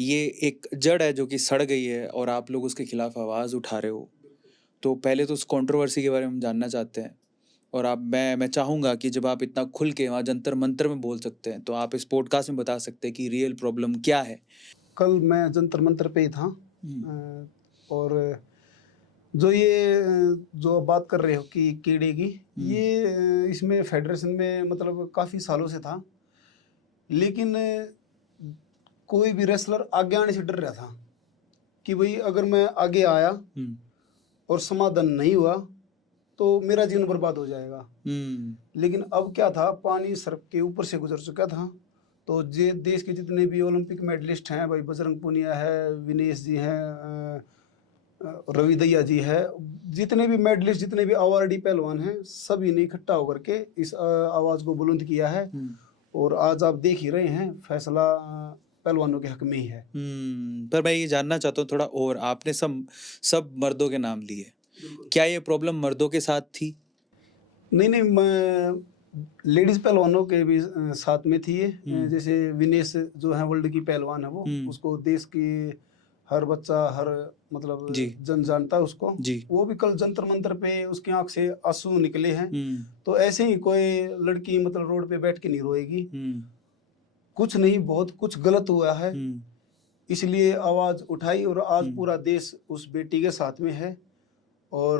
ये एक जड़ है जो कि सड़ गई है और आप लोग उसके खिलाफ आवाज़ उठा रहे हो। तो पहले तो उस कंट्रोवर्सी के बारे में हम जानना चाहते हैं, और आप मैं चाहूँगा कि जब आप इतना खुल के वहाँ जंतर मंतर में बोल सकते हैं तो आप इस पॉडकास्ट में बता सकते हैं कि रियल प्रॉब्लम क्या है। कल मैं जंतर मंतर पे ही था, और जो बात कर रहे हो कि कीड़े की, ये इसमें फेडरेशन में मतलब काफ़ी सालों से था, लेकिन कोई भी रेसलर आगे आने से डर रहा था कि भाई अगर मैं आगे आया और समाधान नहीं हुआ तो मेरा जीवन बर्बाद हो जाएगा। लेकिन अब क्या था, पानी सर के ऊपर से गुजर चुका था। तो जे देश के जितने भी ओलंपिक मेडलिस्ट हैं, भाई बजरंग पुनिया है, विनेश जी हैं, रवि दैया जी है, जितने भी मेडलिस्ट, जितने भी अवार्डी पहलवान हैं, सभी ने इकट्ठा होकर के इस आवाज़ को बुलंद किया है। और आज आप देख ही रहे हैं फैसला पहलवानों के हक में ही है। पर मैं ये जानना चाहता हूँ थोड़ा और, आपने सब मर्दों के नाम लिए, क्या ये प्रॉब्लम मर्दों के साथ थी? नहीं, लेडीज पहलवानों के भी साथ में थी ये। जैसे विनेश जो है वर्ल्ड की पहलवान है, वो उसको देश की हर बच्चा, हर मतलब जन जानता है उसको। वो भी कल जंतर मंतर पे उसकी आंख से आंसू निकले हैं। तो ऐसे ही कोई लड़की मतलब रोड पे बैठ के नहीं रोएगी। कुछ नहीं, बहुत कुछ गलत हुआ है, इसलिए आवाज उठाई और आज पूरा देश उस बेटी के साथ में है और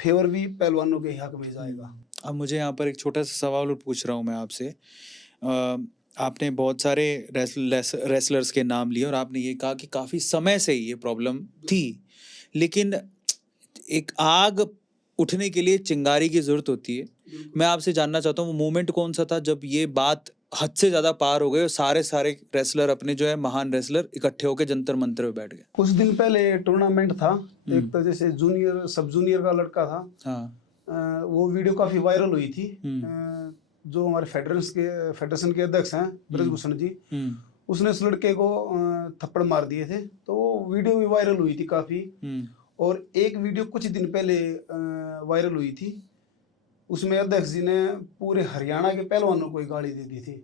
फेवर भी पहलवानों के हक में जाएगा। अब मुझे यहाँ पर एक छोटा सा सवाल और पूछ रहा हूँ मैं आपसे, आपने बहुत सारे रेसलर्स के नाम लिए और आपने ये कहा कि काफ़ी समय से ये प्रॉब्लम थी, लेकिन एक आग उठने के लिए चिंगारी की ज़रूरत होती है। मैं आपसे जानना चाहता हूँ वो मोमेंट कौन सा था जब ये बात हद से ज़्यादा पार हो गए और सारे रेसलर अपने जो है महान रेसलर इकट्ठे होकर जंतर मंतर में बैठ गए? कुछ दिन पहले टूर्नामेंट था, एक तो जैसे जूनियर सब जूनियर का लड़का था। हाँ। वो वीडियो काफी वायरल हुई थी। जो हमारे फेडरेशन के अध्यक्ष हैं ब्रजभूषण जी, उसने उस लड़के को थप्पड़ मार दिए थे, तो वो वीडियो भी वायरल हुई थी काफी। और एक वीडियो कुछ दिन पहले वायरल हुई थी, उसमें अध्यक्ष जी ने पूरे हरियाणा के पहलवानों को ही गाली दे दी थी।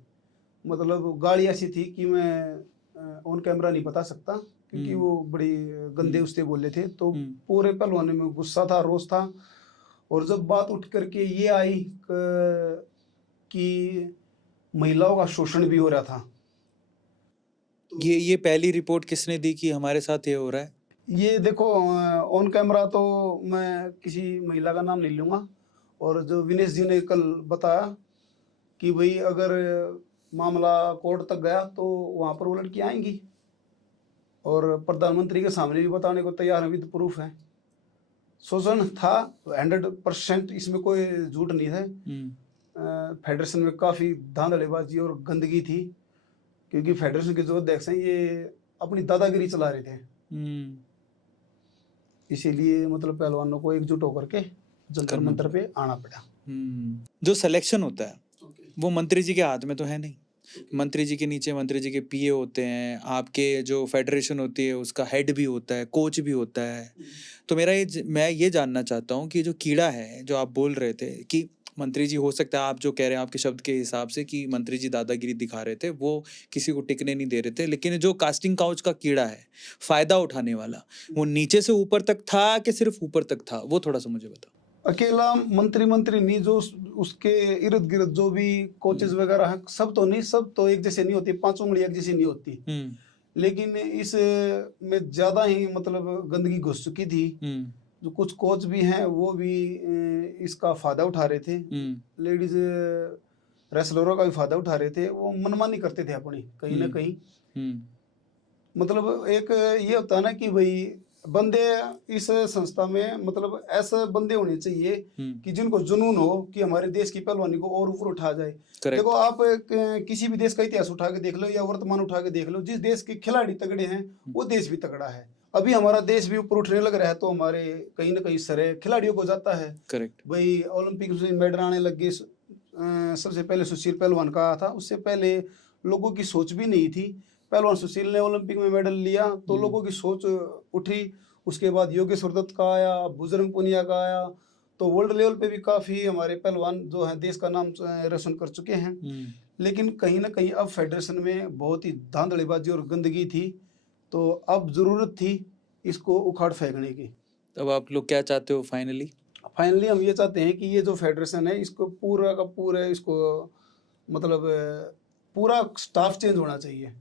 मतलब गाली ऐसी थी कि मैं ऑन कैमरा नहीं बता सकता, क्योंकि वो बड़ी गंदे उससे बोले थे। तो पूरे पहलवानों में गुस्सा था, रोष था। और जब बात उठ करके ये आई कि महिलाओं का शोषण भी हो रहा था, तो ये पहली रिपोर्ट किसने दी कि हमारे साथ ये हो रहा है? ये देखो, ऑन कैमरा तो मैं किसी महिला का नाम नहीं लूंगा। और जो विनेश जी ने कल बताया कि भाई अगर मामला कोर्ट तक गया तो वहां पर वो लड़की आएंगी, और प्रधानमंत्री के सामने भी बताने को तैयार है, विद प्रूफ है। शोषण था 100%, इसमें कोई झूठ नहीं है। फेडरेशन में काफी धांधलीबाजी और गंदगी थी, क्योंकि फेडरेशन के जो अध्यक्ष हैं ये अपनी दादागिरी चला रहे थे। इसीलिए मतलब पहलवानों को एकजुट होकर के जंतर मंतर पे आना पड़ा। जो सिलेक्शन होता है वो मंत्री जी के हाथ में तो है नहीं। मंत्री जी के नीचे मंत्री जी के पीए होते हैं, आपके जो फेडरेशन होती है उसका हेड भी होता है, कोच भी होता है। तो मैं ये जानना चाहता हूँ कि जो कीड़ा है, जो आप बोल रहे थे कि मंत्री जी, हो सकता है आप जो कह रहे हैं आपके शब्द के हिसाब से कि मंत्री जी दादागिरी दिखा रहे थे, वो किसी को टिकने नहीं दे रहे थे, लेकिन जो कास्टिंग काउच का कीड़ा है, फायदा उठाने वाला, वो नीचे से ऊपर तक था कि सिर्फ ऊपर तक था, वो थोड़ा सा मुझे बताओ। अकेला मंत्री नहीं, जो उसके इर्द गिर्द जो भी कोचेस वगैरह हैं, सब तो एक जैसे नहीं होती, 5 उंगली एक जैसी नहीं होती। लेकिन इस में ज्यादा ही मतलब गंदगी घुस चुकी थी। जो कुछ कोच भी हैं वो भी इसका फायदा उठा रहे थे, लेडीज रेसलरों का भी फायदा उठा रहे थे। वो मनमानी करते थे अपनी कहीं ना कहीं। मतलब एक ये होता है ना कि भाई बंदे इस संस्था में, मतलब ऐसे बंदे होने चाहिए कि जिनको जुनून हो कि हमारे देश की पहलवानी को और ऊपर उठा जाए। देखो, आप किसी भी देश का इतिहास उठा के देख लो या वर्तमान उठा के देख लो, जिस देश के खिलाड़ी तगड़े हैं वो देश भी तगड़ा है। अभी हमारा देश भी ऊपर उठने लग रहा है, तो हमारे कहीं ना कहीं श्रेय खिलाड़ियों को जाता है। करेक्ट भाई, ओलंपिक में मेडल आने लग गए। सबसे पहले सुशील पहलवान का आया था, उससे पहले लोगों की सोच भी नहीं थी। पहलवान सुशील ने ओलंपिक में मेडल लिया तो लोगों की सोच उठी। उसके बाद योगेश्वर दत्त का आया, बजरंग पुनिया का आया। तो वर्ल्ड लेवल पे भी काफी हमारे पहलवान जो है देश का नाम रोशन कर चुके हैं। लेकिन कहीं ना कहीं अब फेडरेशन में बहुत ही धांधलीबाजी और गंदगी थी, तो अब जरूरत थी इसको उखाड़ फेंकने की। अब आप लोग क्या चाहते हो फाइनली? हम ये चाहते हैं कि ये जो फेडरेशन है इसको पूरा का पूरा, इसको मतलब पूरा स्टाफ चेंज होना चाहिए।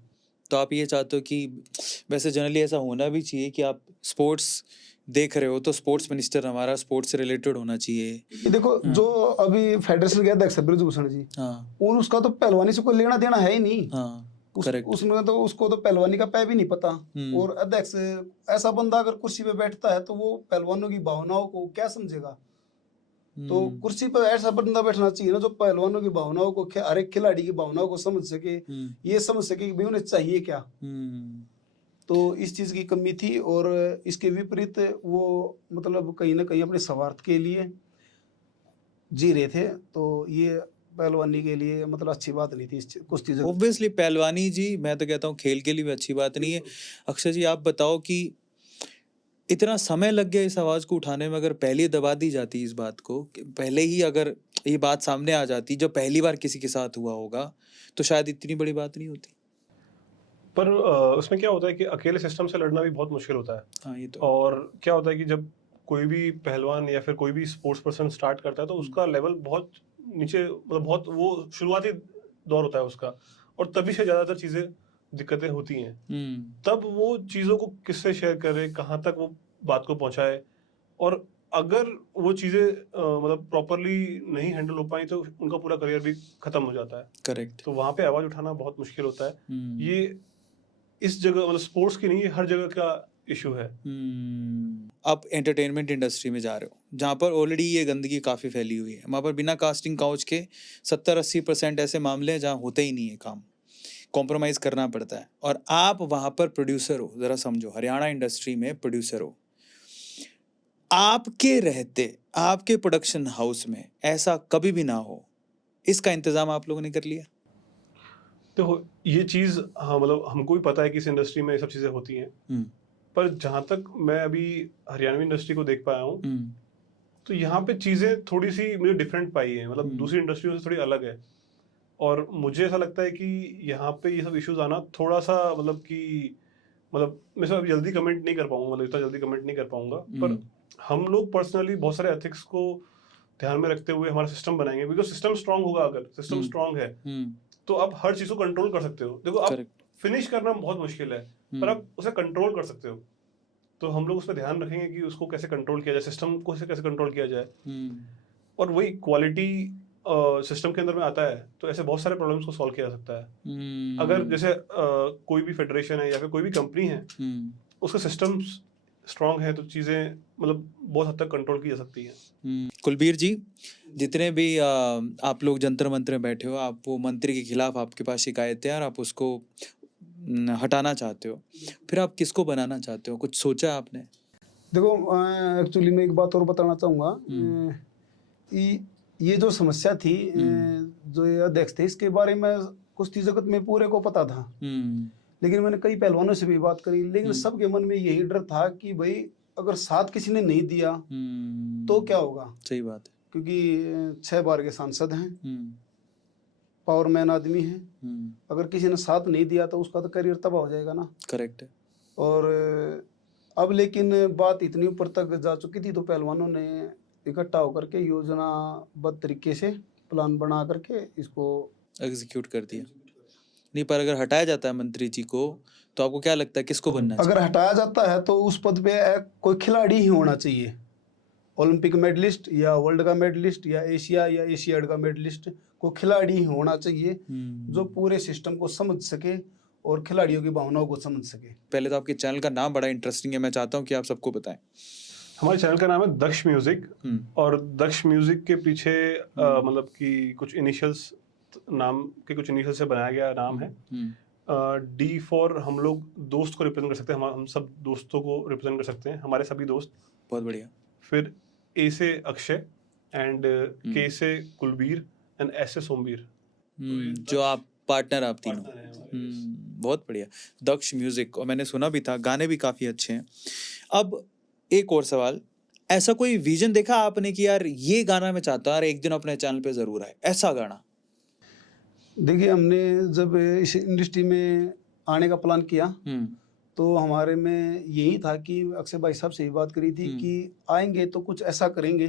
तो आप ये चाहते हो कि वैसे जनरली ऐसा होना भी चाहिए कि आप स्पोर्ट्स देख रहे हो तो स्पोर्ट्स मिनिस्टर हमारा स्पोर्ट्स से रिलेटेड होना चाहिए। देखो, जो अभी फेडरेशन के अध्यक्ष ब्रजभूषण जी, और उसका तो पहलवानी से कोई लेना देना है ही नहीं। उसमें तो उसको तो पहलवानी का पै भी नहीं पता। और अध्यक्ष ऐसा बंदा अगर कुर्सी पे बैठता है तो वो पहलवानों की भावनाओं को क्या समझेगा? तो कुर्सी पर ऐसा बंदा बैठना चाहिए ना जो पहलवानों की भावनाओं को, हर एक खिलाड़ी की भावनाओं को समझ सके, ये समझ सके कि भाई उन्हें चाहिए क्या। तो इस चीज की कमी थी, और इसके विपरीत वो मतलब कहीं ना कहीं अपने स्वार्थ के लिए जी रहे थे। तो ये पहलवानी के लिए मतलब अच्छी बात नहीं थी कुछ चीजें। ऑब्वियसली पहलवानी जी, मैं तो कहता हूँ खेल के लिए भी अच्छी बात नहीं है। अक्षय जी, आप बताओ कि इतना समय लग गया इस आवाज को उठाने में। अगर पहले दबा दी जाती इस बात को, पहले ही अगर ये बात सामने आ जाती जब पहली बार किसी के साथ हुआ होगा, तो शायद इतनी बड़ी बात नहीं होती। पर उसमें क्या होता है कि अकेले सिस्टम से लड़ना भी बहुत मुश्किल होता है। हाँ, ये तो। और क्या होता है कि जब कोई भी पहलवान या फिर कोई भी स्पोर्ट्स पर्सन स्टार्ट करता है तो उसका लेवल बहुत नीचे, मतलब बहुत वो शुरुआती दौर होता है उसका, और तभी से ज्यादातर चीजें दिक्कतें होती हैं। तब वो चीजों को किससे शेयर करे, कहाँ तक वो बात को पहुंचाए। और अगर वो चीजें मतलब प्रॉपरली नहीं हैंडल हो पाई तो उनका पूरा करियर भी खत्म हो जाता है। करेक्ट। तो वहां पे आवाज उठाना बहुत मुश्किल होता है। ये इस जगह मतलब स्पोर्ट्स की नहीं, ये हर जगह का इशू है। आप एंटरटेनमेंट इंडस्ट्री में जा रहे हो जहाँ पर ऑलरेडी ये गंदगी काफ़ी फैली हुई है, वहाँ पर बिना कास्टिंग काउच के 70-80% ऐसे मामले हैं जहाँ होते ही नहीं है काम, कॉम्प्रोमाइज़ करना पड़ता है, और आप वहाँ पर प्रोड्यूसर हो। ज़रा समझो, हरियाणा इंडस्ट्री में प्रोड्यूसर हो, आपके रहते आपके प्रोडक्शन हाउस में ऐसा कभी भी ना हो, इसका इंतज़ाम आप लोगों ने कर लिया? तो ये चीज हाँ मतलब हमको भी पता है कि इस इंडस्ट्री में ये सब चीजें होती हैं, पर जहां तक मैं अभी हरियाणवी इंडस्ट्री को देख पाया हूँ, तो यहाँ पे चीजें थोड़ी सी मुझे डिफरेंट पाई है, मतलब दूसरी इंडस्ट्रियों से थोड़ी अलग है। और मुझे ऐसा लगता है कि यहाँ पे ये सब इश्यूज आना थोड़ा सा मतलब कि मतलब मैं सब जल्दी कमेंट नहीं कर पाऊंगा, मतलब इतना जल्दी कमेंट नहीं कर पाऊंगा, पर हम लोग पर्सनली बहुत सारे एथिक्स को ध्यान में रखते हुए हमारा सिस्टम बनाएंगे, बिकॉज सिस्टम स्ट्रांग होगा। अगर सिस्टम स्ट्रांग है तो आप हर चीज को कंट्रोल कर सकते हो। देखो आप फिनिश करना बहुत मुश्किल है, पर आप उसे कंट्रोल कर सकते हो। तो हम लोग उस पर ध्यान रखेंगे कि उसको कैसे कंट्रोल किया जाए, सिस्टम को कैसे कंट्रोल किया जाए। और वही क्वालिटी सिस्टम के अंदर में आता है तो ऐसे बहुत सारे प्रॉब्लम्स को सॉल्व किया जा सकता है। अगर जैसे कोई भी फेडरेशन है या फिर कोई भी कंपनी है, उसका सिस्टम स्ट्रांग है तो चीजें मतलब बहुत हद तक कंट्रोल की जा सकती है। कुलबीर जी, जितने भी आप लोग जंतर मंत्र में बैठे हो, आप वो मंत्री के खिलाफ आपके पास शिकायतें हैं और आप उसको हटाना चाहते हो, फिर आप किसको बनाना चाहते हो? कुछ सोचा आपने? देखो एक्चुअली मैं एक बात और बताना चाहूँगा। ये जो समस्या थी, जो ये अध्यक्ष थे, इसके बारे में कुश्ती जगत में पूरे को पता था, लेकिन मैंने कई पहलवानों से भी बात करी, लेकिन सबके मन में यही डर था कि भाई अगर साथ किसी ने नहीं दिया तो क्या होगा। सही बात है, क्योंकि 6 बार के सांसद हैं, पावरमैन आदमी है, अगर किसी ने साथ नहीं दिया तो उसका तो करियर तबाह हो जाएगा ना। करेक्ट है। और अब लेकिन बात इतनी ऊपर तक जा चुकी थी तो पहलवानों ने इकट्ठा होकर के योजनाबद्ध तरीके से प्लान बना करके इसको एग्जीक्यूट कर दिया। नहीं, पर अगर हटाया जाता है मंत्री जी को तो आपको क्या लगता है किसको बनना चाहिए? अगर हटाया जाता है तो उस पद पे कोई खिलाड़ी ही होना चाहिए, ओलंपिक मेडलिस्ट या वर्ल्ड का मेडलिस्ट या एशिया या एशियाड का मेडलिस्ट, को खिलाड़ी ही होना चाहिए जो पूरे सिस्टम को समझ सके और खिलाड़ियों की भावनाओं को समझ सके। पहले तो आपके चैनल का नाम बड़ा इंटरेस्टिंग है, मैं चाहता हूँ कि आप सबको बताएं। हमारे चैनल का नाम है दक्ष म्यूजिक, और दक्ष म्यूजिक के पीछे मतलब कि कुछ इनिशियल्स नाम के कुछ इनिशियल से बनाया गया नाम है। डी फॉर हम लोग दोस्त को रिप्रेजेंट कर सकते हैं, हम सब दोस्तों को रिप्रेजेंट कर सकते हैं, हमारे सभी दोस्त। बहुत बढ़िया। फिर ए से अक्षय, एंड के से कुलबीर, एंड एस से सोमवीर, जो आप पार्टनर आप तीनों। बहुत बढ़िया, दक्ष म्यूजिक, और मैंने सुना भी था, गाने भी काफ़ी अच्छे हैं। अब एक और सवाल, ऐसा कोई विजन देखा आपने कि यार ये गाना मैं चाहता हूँ यार एक दिन अपने चैनल पे ज़रूर आए, ऐसा गाना? देखिए, हमने जब इस इंडस्ट्री में आने का प्लान किया तो हमारे में यही था कि अक्षय भाई साहब से ही बात करी थी कि आएंगे तो कुछ ऐसा करेंगे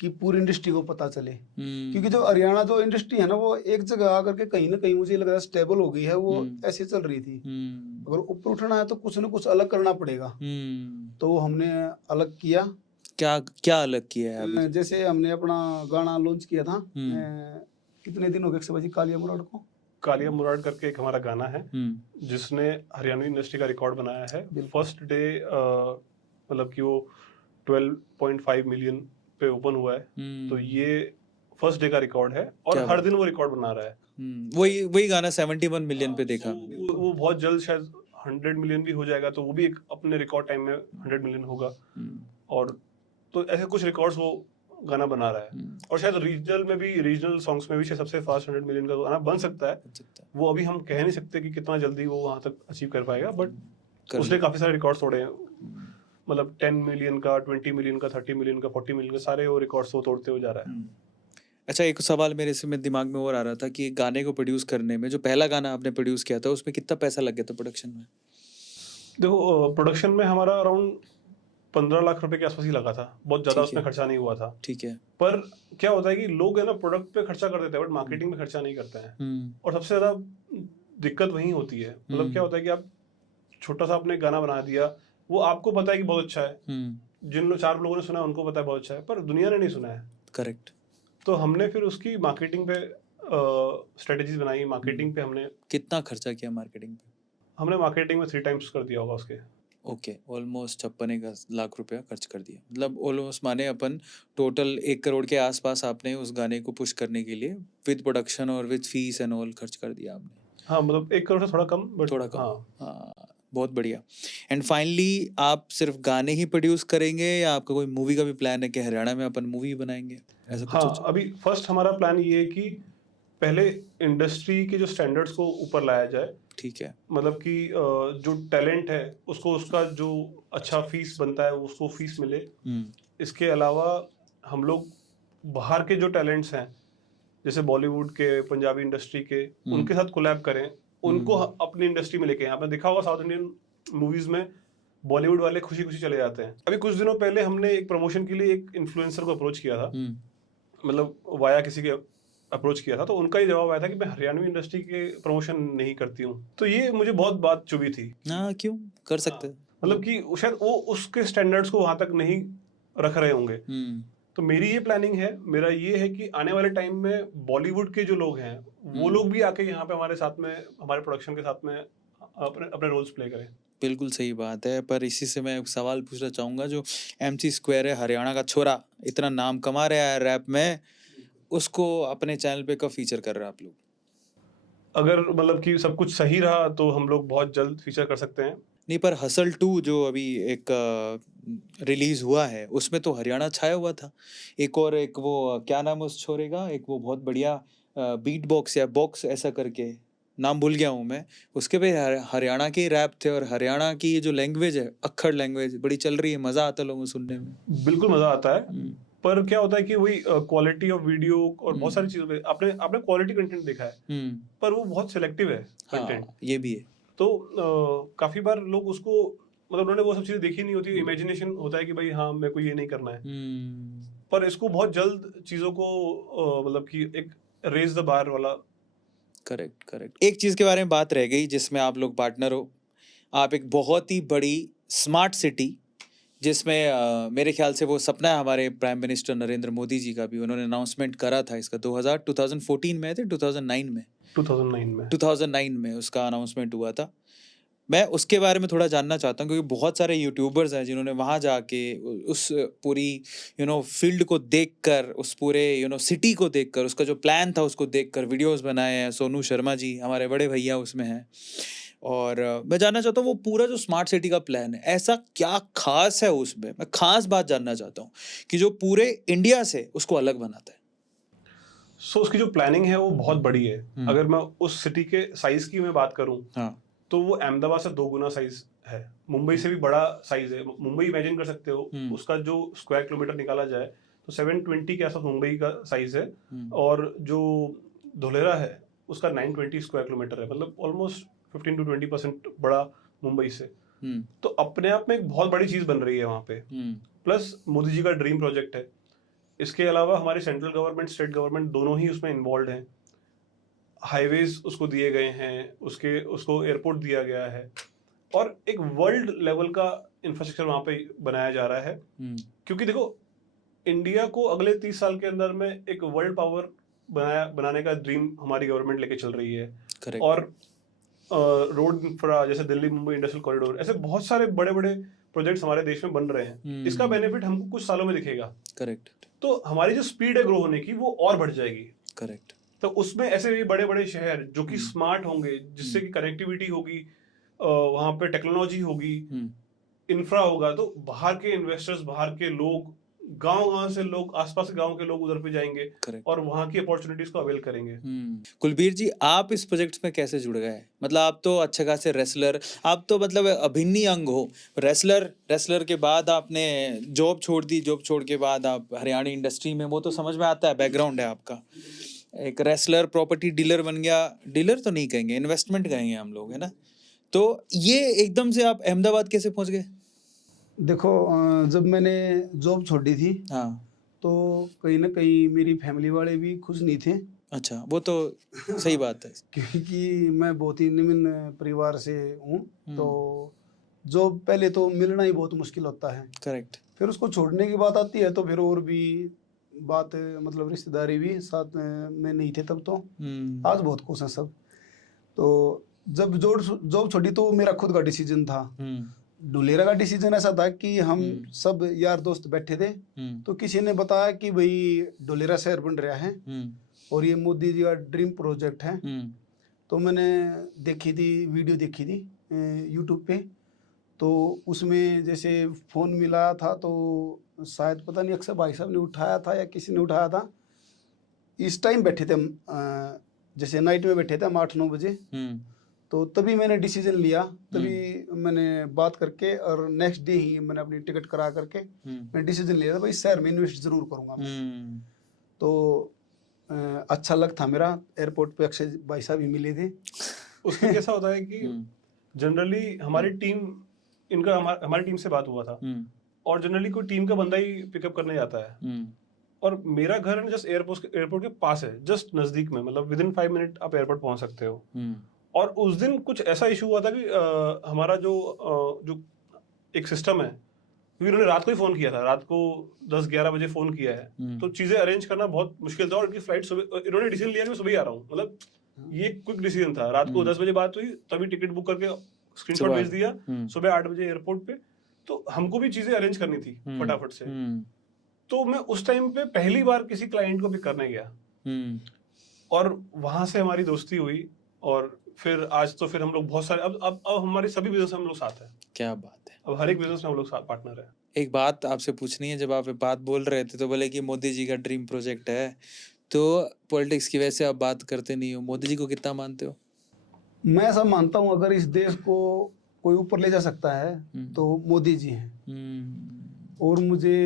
कि पूरी इंडस्ट्री को पता चले। क्योंकि जो हरियाणा जो इंडस्ट्री है ना, वो एक जगह आकर के कहीं ना कहीं मुझे लग रहा है स्टेबल हो गई है, वो ऐसे चल रही थी। अगर ऊपर उठना है तो कुछ ना कुछ अलग करना पड़ेगा। तो हमने अलग किया। क्या क्या अलग किया है अभी? जैसे हमने अपना गाना लॉन्च किया था, कितने दिन हो गए अक्षय भाई, कालिया मुराद को। कालिया मुराद करके एक हमारा गाना है जिसने हरियाणवी इंडस्ट्री का रिकॉर्ड बनाया है। फर्स्ट डे मतलब कि वो 12.5 मिलियन पे ओपन हुआ है, तो ये फर्स्ट डे का रिकॉर्ड है, और हर दिन वो रिकॉर्ड बना रहा है। वही गाना 71 मिलियन पे देखा। वो बहुत जल्द शायद 100 मिलियन भी हो जाएगा, तो वो भी एक अपने रिकॉर्ड टाइम में 100 मिलियन होगा। और तो ऐसे कुछ रिकॉर्ड्स वो गाना बना रहा है, और शायद रीजनल सॉन्ग्स में भी शायद सबसे फास्ट 100 मिलियन का गाना बन सकता है। वो अभी हम कह नहीं सकते कि कितना जल्दी वो वहां तक अचीव कर पाएगा, बट उसने काफी सारे रिकॉर्ड्स तोड़े हैं, मतलब 10 मिलियन का, 20 मिलियन का, 30 मिलियन का, 40 मिलियन का, सारे वो रिकॉर्ड्स वो तोड़ते हुए जा रहा है। अच्छा, एक सवाल मेरे से में दिमाग में और आ रहा था कि गाने को प्रोड्यूस करने में, जो पहला गाना आपने प्रोड्यूस किया था, उसमें कितना पैसा लग गया था प्रोडक्शन में? देखो, प्रोडक्शन में हमारा अराउंड 15 लाख रुपए के आसपास ही लगा था, बहुत ज्यादा उसमें खर्चा नहीं हुआ था। ठीक है। पर क्या होता है कि लोग है ना प्रोडक्ट पे खर्चा कर देते हैं, बट मार्केटिंग में खर्चा नहीं करते हैं, और सबसे ज्यादा दिक्कत वही होती है। मतलब क्या होता है कि आप छोटा सा आपने गाना बना दिया, वो आपको पता है कि बहुत अच्छा है, जिन 4 लोगों ने सुना है उनको पता है बहुत अच्छा है, पर दुनिया ने नहीं सुना है। करेक्ट। तो हमने फिर उसकी मार्केटिंग पे स्ट्रेटजीज बनाई, मार्केटिंग पे हमने कितना खर्चा किया मार्केटिंग पे? हमने मार्केटिंग में 3 टाइम्स कर दिया होगा उसके। ओके, ऑलमोस्ट 56 लाख रुपया खर्च कर दिया, मतलब ऑलमोस्ट माने अपन टोटल 1 करोड़ के आसपास आपने उस गाने को पुश करने के लिए विद प्रोडक्शन और विद फीस एंड ऑल खर्च कर दिया आपने। हाँ, मतलब 1 करोड़ से थोड़ा कम, बट थोड़ा कम। हाँ। हाँ, बहुत बढ़िया। एंड फाइनली आप सिर्फ गाने ही प्रोड्यूस करेंगे या आपका कोई मूवी का भी प्लान है कि हरियाणा में अपन मूवी बनाएंगे, ऐसा कुछ हाँ, सोचा? अभी फर्स्ट हमारा प्लान ये है कि पहले इंडस्ट्री के जो स्टैंडर्ड्स को ऊपर लाया जाए। ठीक है। मतलब कि जो टैलेंट है उसको उसका जो अच्छा फीस बनता है उसको फीस मिले। इसके अलावा हम लोग बाहर के जो टैलेंट्स हैं, जैसे बॉलीवुड के, पंजाबी इंडस्ट्री के, उनके साथ कोलैब करें, उनको अपनी इंडस्ट्री में लेके आएं। आपने देखा होगा साउथ इंडियन मूवीज में बॉलीवुड वाले खुशी खुशी चले जाते हैं। अभी कुछ दिनों पहले हमने एक प्रमोशन के लिए एक इन्फ्लुएंसर को अप्रोच किया था, मतलब वाया किसी के अप्रोच किया था, तो उनका ही जवाब आया था कि मैं हरियाणवी इंडस्ट्री के प्रमोशन नहीं करती हूँ। तो ये मुझे बहुत बात चुभी थी। हाँ, क्यों कर सकते हैं? मतलब कि शायद वो उसके स्टैंडर्ड्स को वहां तक नहीं रख रहे होंगे। तो मेरी ये प्लानिंग है, मेरा ये है कि आने वाले टाइम में बॉलीवुड के जो लोग हैं वो लोग भी आके यहाँ पे हमारे साथ में, हमारे प्रोडक्शन के साथ में अपने अपने रोल्स प्ले करें। बिल्कुल सही बात है, पर इसी से मैं एक सवाल पूछना चाहूँगा, जो MC स्क्वायर है, हरियाणा का छोरा, इतना नाम कमा रहा है रैप में, उसको अपने चैनल पे कब फीचर कर रहे हैं आप लोग? अगर मतलब कि सब कुछ सही रहा तो हम लोग बहुत जल्द फीचर कर सकते हैं। नहीं, पर हसल 2 जो अभी एक रिलीज हुआ है उसमें तो हरियाणा छाया हुआ था। एक वो क्या नाम है उस छोरे का, एक वो बहुत बढ़िया बीट बॉक्स या बॉक्स ऐसा करके, नाम भूल गया हूँ मैं, उसके पे हरियाणा के रैप थे, और हरियाणा की ये जो लैंग्वेज है, अक्खड़ लैंग्वेज बड़ी चल रही है, मजा आता है लोगों को सुनने में। बिल्कुल मजा आता है, पर क्या होता है कि वही क्वालिटी ऑफ वीडियो और बहुत सारी चीजों पे आपने आपने क्वालिटी कंटेंट देखा है, पर वो बहुत सिलेक्टिव है कंटेंट। हाँ, ये भी है। तो काफी बार लोग उसको, मतलब उन्होंने वो सब चीजें देखी नहीं होती, इमेजिनेशन होता है कि भाई हाँ मेरे को ये नहीं करना है। पर इसको बहुत जल्द चीजों को मतलब कि एक रेज द बार वाला। Correct, correct. एक चीज के बारे में बात रह गई जिसमें आप लोग पार्टनर हो, आप एक बहुत ही बड़ी स्मार्ट सिटी, जिसमें मेरे ख्याल से वो सपना है हमारे प्राइम मिनिस्टर नरेंद्र मोदी जी का भी, उन्होंने अनाउंसमेंट करा था इसका 2014 में थे, 2009 में 2009 में उसका अनाउंसमेंट हुआ था। मैं उसके बारे में थोड़ा जानना चाहता हूँ, क्योंकि बहुत सारे यूट्यूबर्स हैं जिन्होंने वहाँ जाके उस पूरी फील्ड को देखकर, उस पूरे सिटी को देखकर, उसका जो प्लान था उसको देखकर वीडियोस बनाए हैं। सोनू शर्मा जी हमारे बड़े भैया उसमें हैं, और मैं जानना चाहता हूँ वो पूरा जो स्मार्ट सिटी का प्लान है, ऐसा क्या खास है उसमें, मैं खास बात जानना चाहता हूँ कि जो पूरे इंडिया से उसको अलग बनाता है। सो उसकी जो प्लानिंग है वो बहुत बड़ी है। अगर मैं उस सिटी के साइज की मैं बात करूं, हाँ, तो वो अहमदाबाद से 2 गुना साइज है, मुंबई से भी बड़ा साइज है। मुंबई इमेजिन कर सकते हो, उसका जो स्क्वायर किलोमीटर निकाला जाए तो 720 के आसपास मुंबई का साइज है, और जो धुलेरा है उसका 920 स्क्वायर किलोमीटर है, मतलब ऑलमोस्ट 15 to 20% बड़ा मुंबई से। तो अपने आप में एक बहुत बड़ी चीज बन रही है वहां पे। प्लस मोदी जी का ड्रीम प्रोजेक्ट है। इसके अलावा हमारी सेंट्रल गवर्नमेंट, स्टेट गवर्नमेंट दोनों ही उसमें इन्वॉल्व हैं। हाईवेज उसको दिए गए हैं, उसको एयरपोर्ट दिया गया है, और एक वर्ल्ड लेवल का इंफ्रास्ट्रक्चर वहां पे बनाया जा रहा है। क्योंकि देखो, इंडिया को अगले 30 साल के अंदर में एक वर्ल्ड पावर बनाने का ड्रीम हमारी गवर्नमेंट लेके चल रही है। Correct. और रोड इंफ्रा, जैसे दिल्ली मुंबई इंडस्ट्रियल कॉरिडोर, ऐसे बहुत सारे बड़े बड़े प्रोजेक्ट्स हमारे देश में बन रहे हैं। इसका बेनिफिट हमको कुछ सालों में दिखेगा। करेक्ट। तो हमारी जो स्पीड है ग्रो होने की वो और बढ़ जाएगी। करेक्ट। तो उसमें ऐसे भी बड़े बड़े शहर जो कि स्मार्ट होंगे, जिससे कि कनेक्टिविटी होगी, वहां पे टेक्नोलॉजी होगी, इंफ्रा होगा, तो बाहर के इन्वेस्टर्स, बाहर के लोग, गांव से लोग, आसपास के गांव के लोग उधर पे जाएंगे। Correct. और वहां की अपॉर्चुनिटीज को अवेल करेंगे। कुलबीर जी, आप इस प्रोजेक्ट में कैसे जुड़ गए? मतलब आप तो अच्छे खासे रेसलर, आप तो मतलब अभिन्न अंग हो, रेसलर के बाद आपने जॉब छोड़ दी, जॉब छोड़ के बाद आप हरियाणा इंडस्ट्री में, वो तो समझ में आता है, बैकग्राउंड है आपका, एक रेसलर, प्रॉपर्टी डीलर बन गया, डीलर तो नहीं कहेंगे, इन्वेस्टमेंट कहेंगे हम लोग, है ना? तो ये एकदम से आप अहमदाबाद कैसे पहुंच गए? देखो, जब मैंने जॉब छोड़ी थी, हाँ, तो कहीं ना कहीं मेरी फैमिली वाले भी खुश नहीं थे। अच्छा, वो तो सही बात है। क्योंकि मैं बहुत ही निम्न परिवार से हूँ, तो जॉब पहले तो मिलना ही बहुत मुश्किल होता है, करेक्ट। फिर उसको छोड़ने की बात आती है तो फिर और भी बात, मतलब रिश्तेदारी भी साथ में नहीं थे तब तो। आज बहुत खुश हैं सब। तो जब जॉब छोड़ी तो मेरा खुद का डिसीजन था। डुलेरा का डिसीजन ऐसा था कि हम सब यार दोस्त बैठे थे, तो किसी ने बताया कि भाई डुलेरा शहर बन रहा है और ये मोदी जी का ड्रीम प्रोजेक्ट है। तो मैंने देखी थी, वीडियो देखी थी यूट्यूब पे। तो उसमें जैसे फ़ोन मिला था तो शायद पता नहीं अक्सर भाई साहब ने उठाया था या किसी ने उठाया था। इस टाइम बैठे थे हम, जैसे नाइट में बैठे थे हम 8-9 बजे। तो तभी मैंने डिसीजन लिया, तभी मैंने बात करके और नेक्स्ट डे ही मैंने अपनी टिकट करा करके मैंने डिसीजन लिया था भाई शहर में इन्वेस्ट जरूर करूँगा मैं। तो अच्छा लग था मेरा। एयरपोर्ट पे अक्षय भाई साहब ही मिले थे। उसमें कैसा होता है कि जनरली हमारी टीम, इनका हमारी टीम से बात हुआ था और जनरली कोई टीम का बंदा ही पिकअप करने जाता है। और मेरा घर जस्ट एयरपोर्ट के पास है, जस्ट नजदीक में, मतलब विद इन 5 मिनट आप एयरपोर्ट पहुंच सकते हो। और उस दिन कुछ ऐसा इशू हुआ था कि हमारा जो एक सिस्टम है, क्योंकि उन्होंने रात को ही फोन किया था, रात को 10-11 बजे फोन किया है, तो चीजें अरेंज करना बहुत मुश्किल था। और उनकी फ्लाइट सुबह, इन्होंने डिसीजन लिया कि मैं सुबह ही आ रहा हूँ, मतलब ये क्विक डिसीजन था। रात को 10 बजे बात हुई, तभी टिकट बुक करके स्क्रीनशॉट भेज दिया, सुबह 8 बजे एयरपोर्ट पे। तो हमको भी चीजें अरेंज करनी थी फटाफट से। तो मैं उस टाइम पे पहली बार किसी क्लाइंट को पिक करने गया और वहां से हमारी दोस्ती हुई। और फिर आज तो फिर हम लोग बहुत सारे, अब हमारे सभी बिजनेस में हम लोग साथ हैं। क्या बात है। अब हर एक बिजनेस में हम लोग साथ पार्टनर है। एक बात आपसे पूछनी है, जब आप ये बात बोल रहे थे तो बोले कि मोदी जी का ड्रीम प्रोजेक्ट है, तो पॉलिटिक्स की वजह से आप बात करते नहीं हो, मोदी जी को कितना मानते हो? मैं ऐसा मानता हूँ अगर इस देश को कोई ऊपर ले जा सकता है तो मोदी जी हैं। और मुझे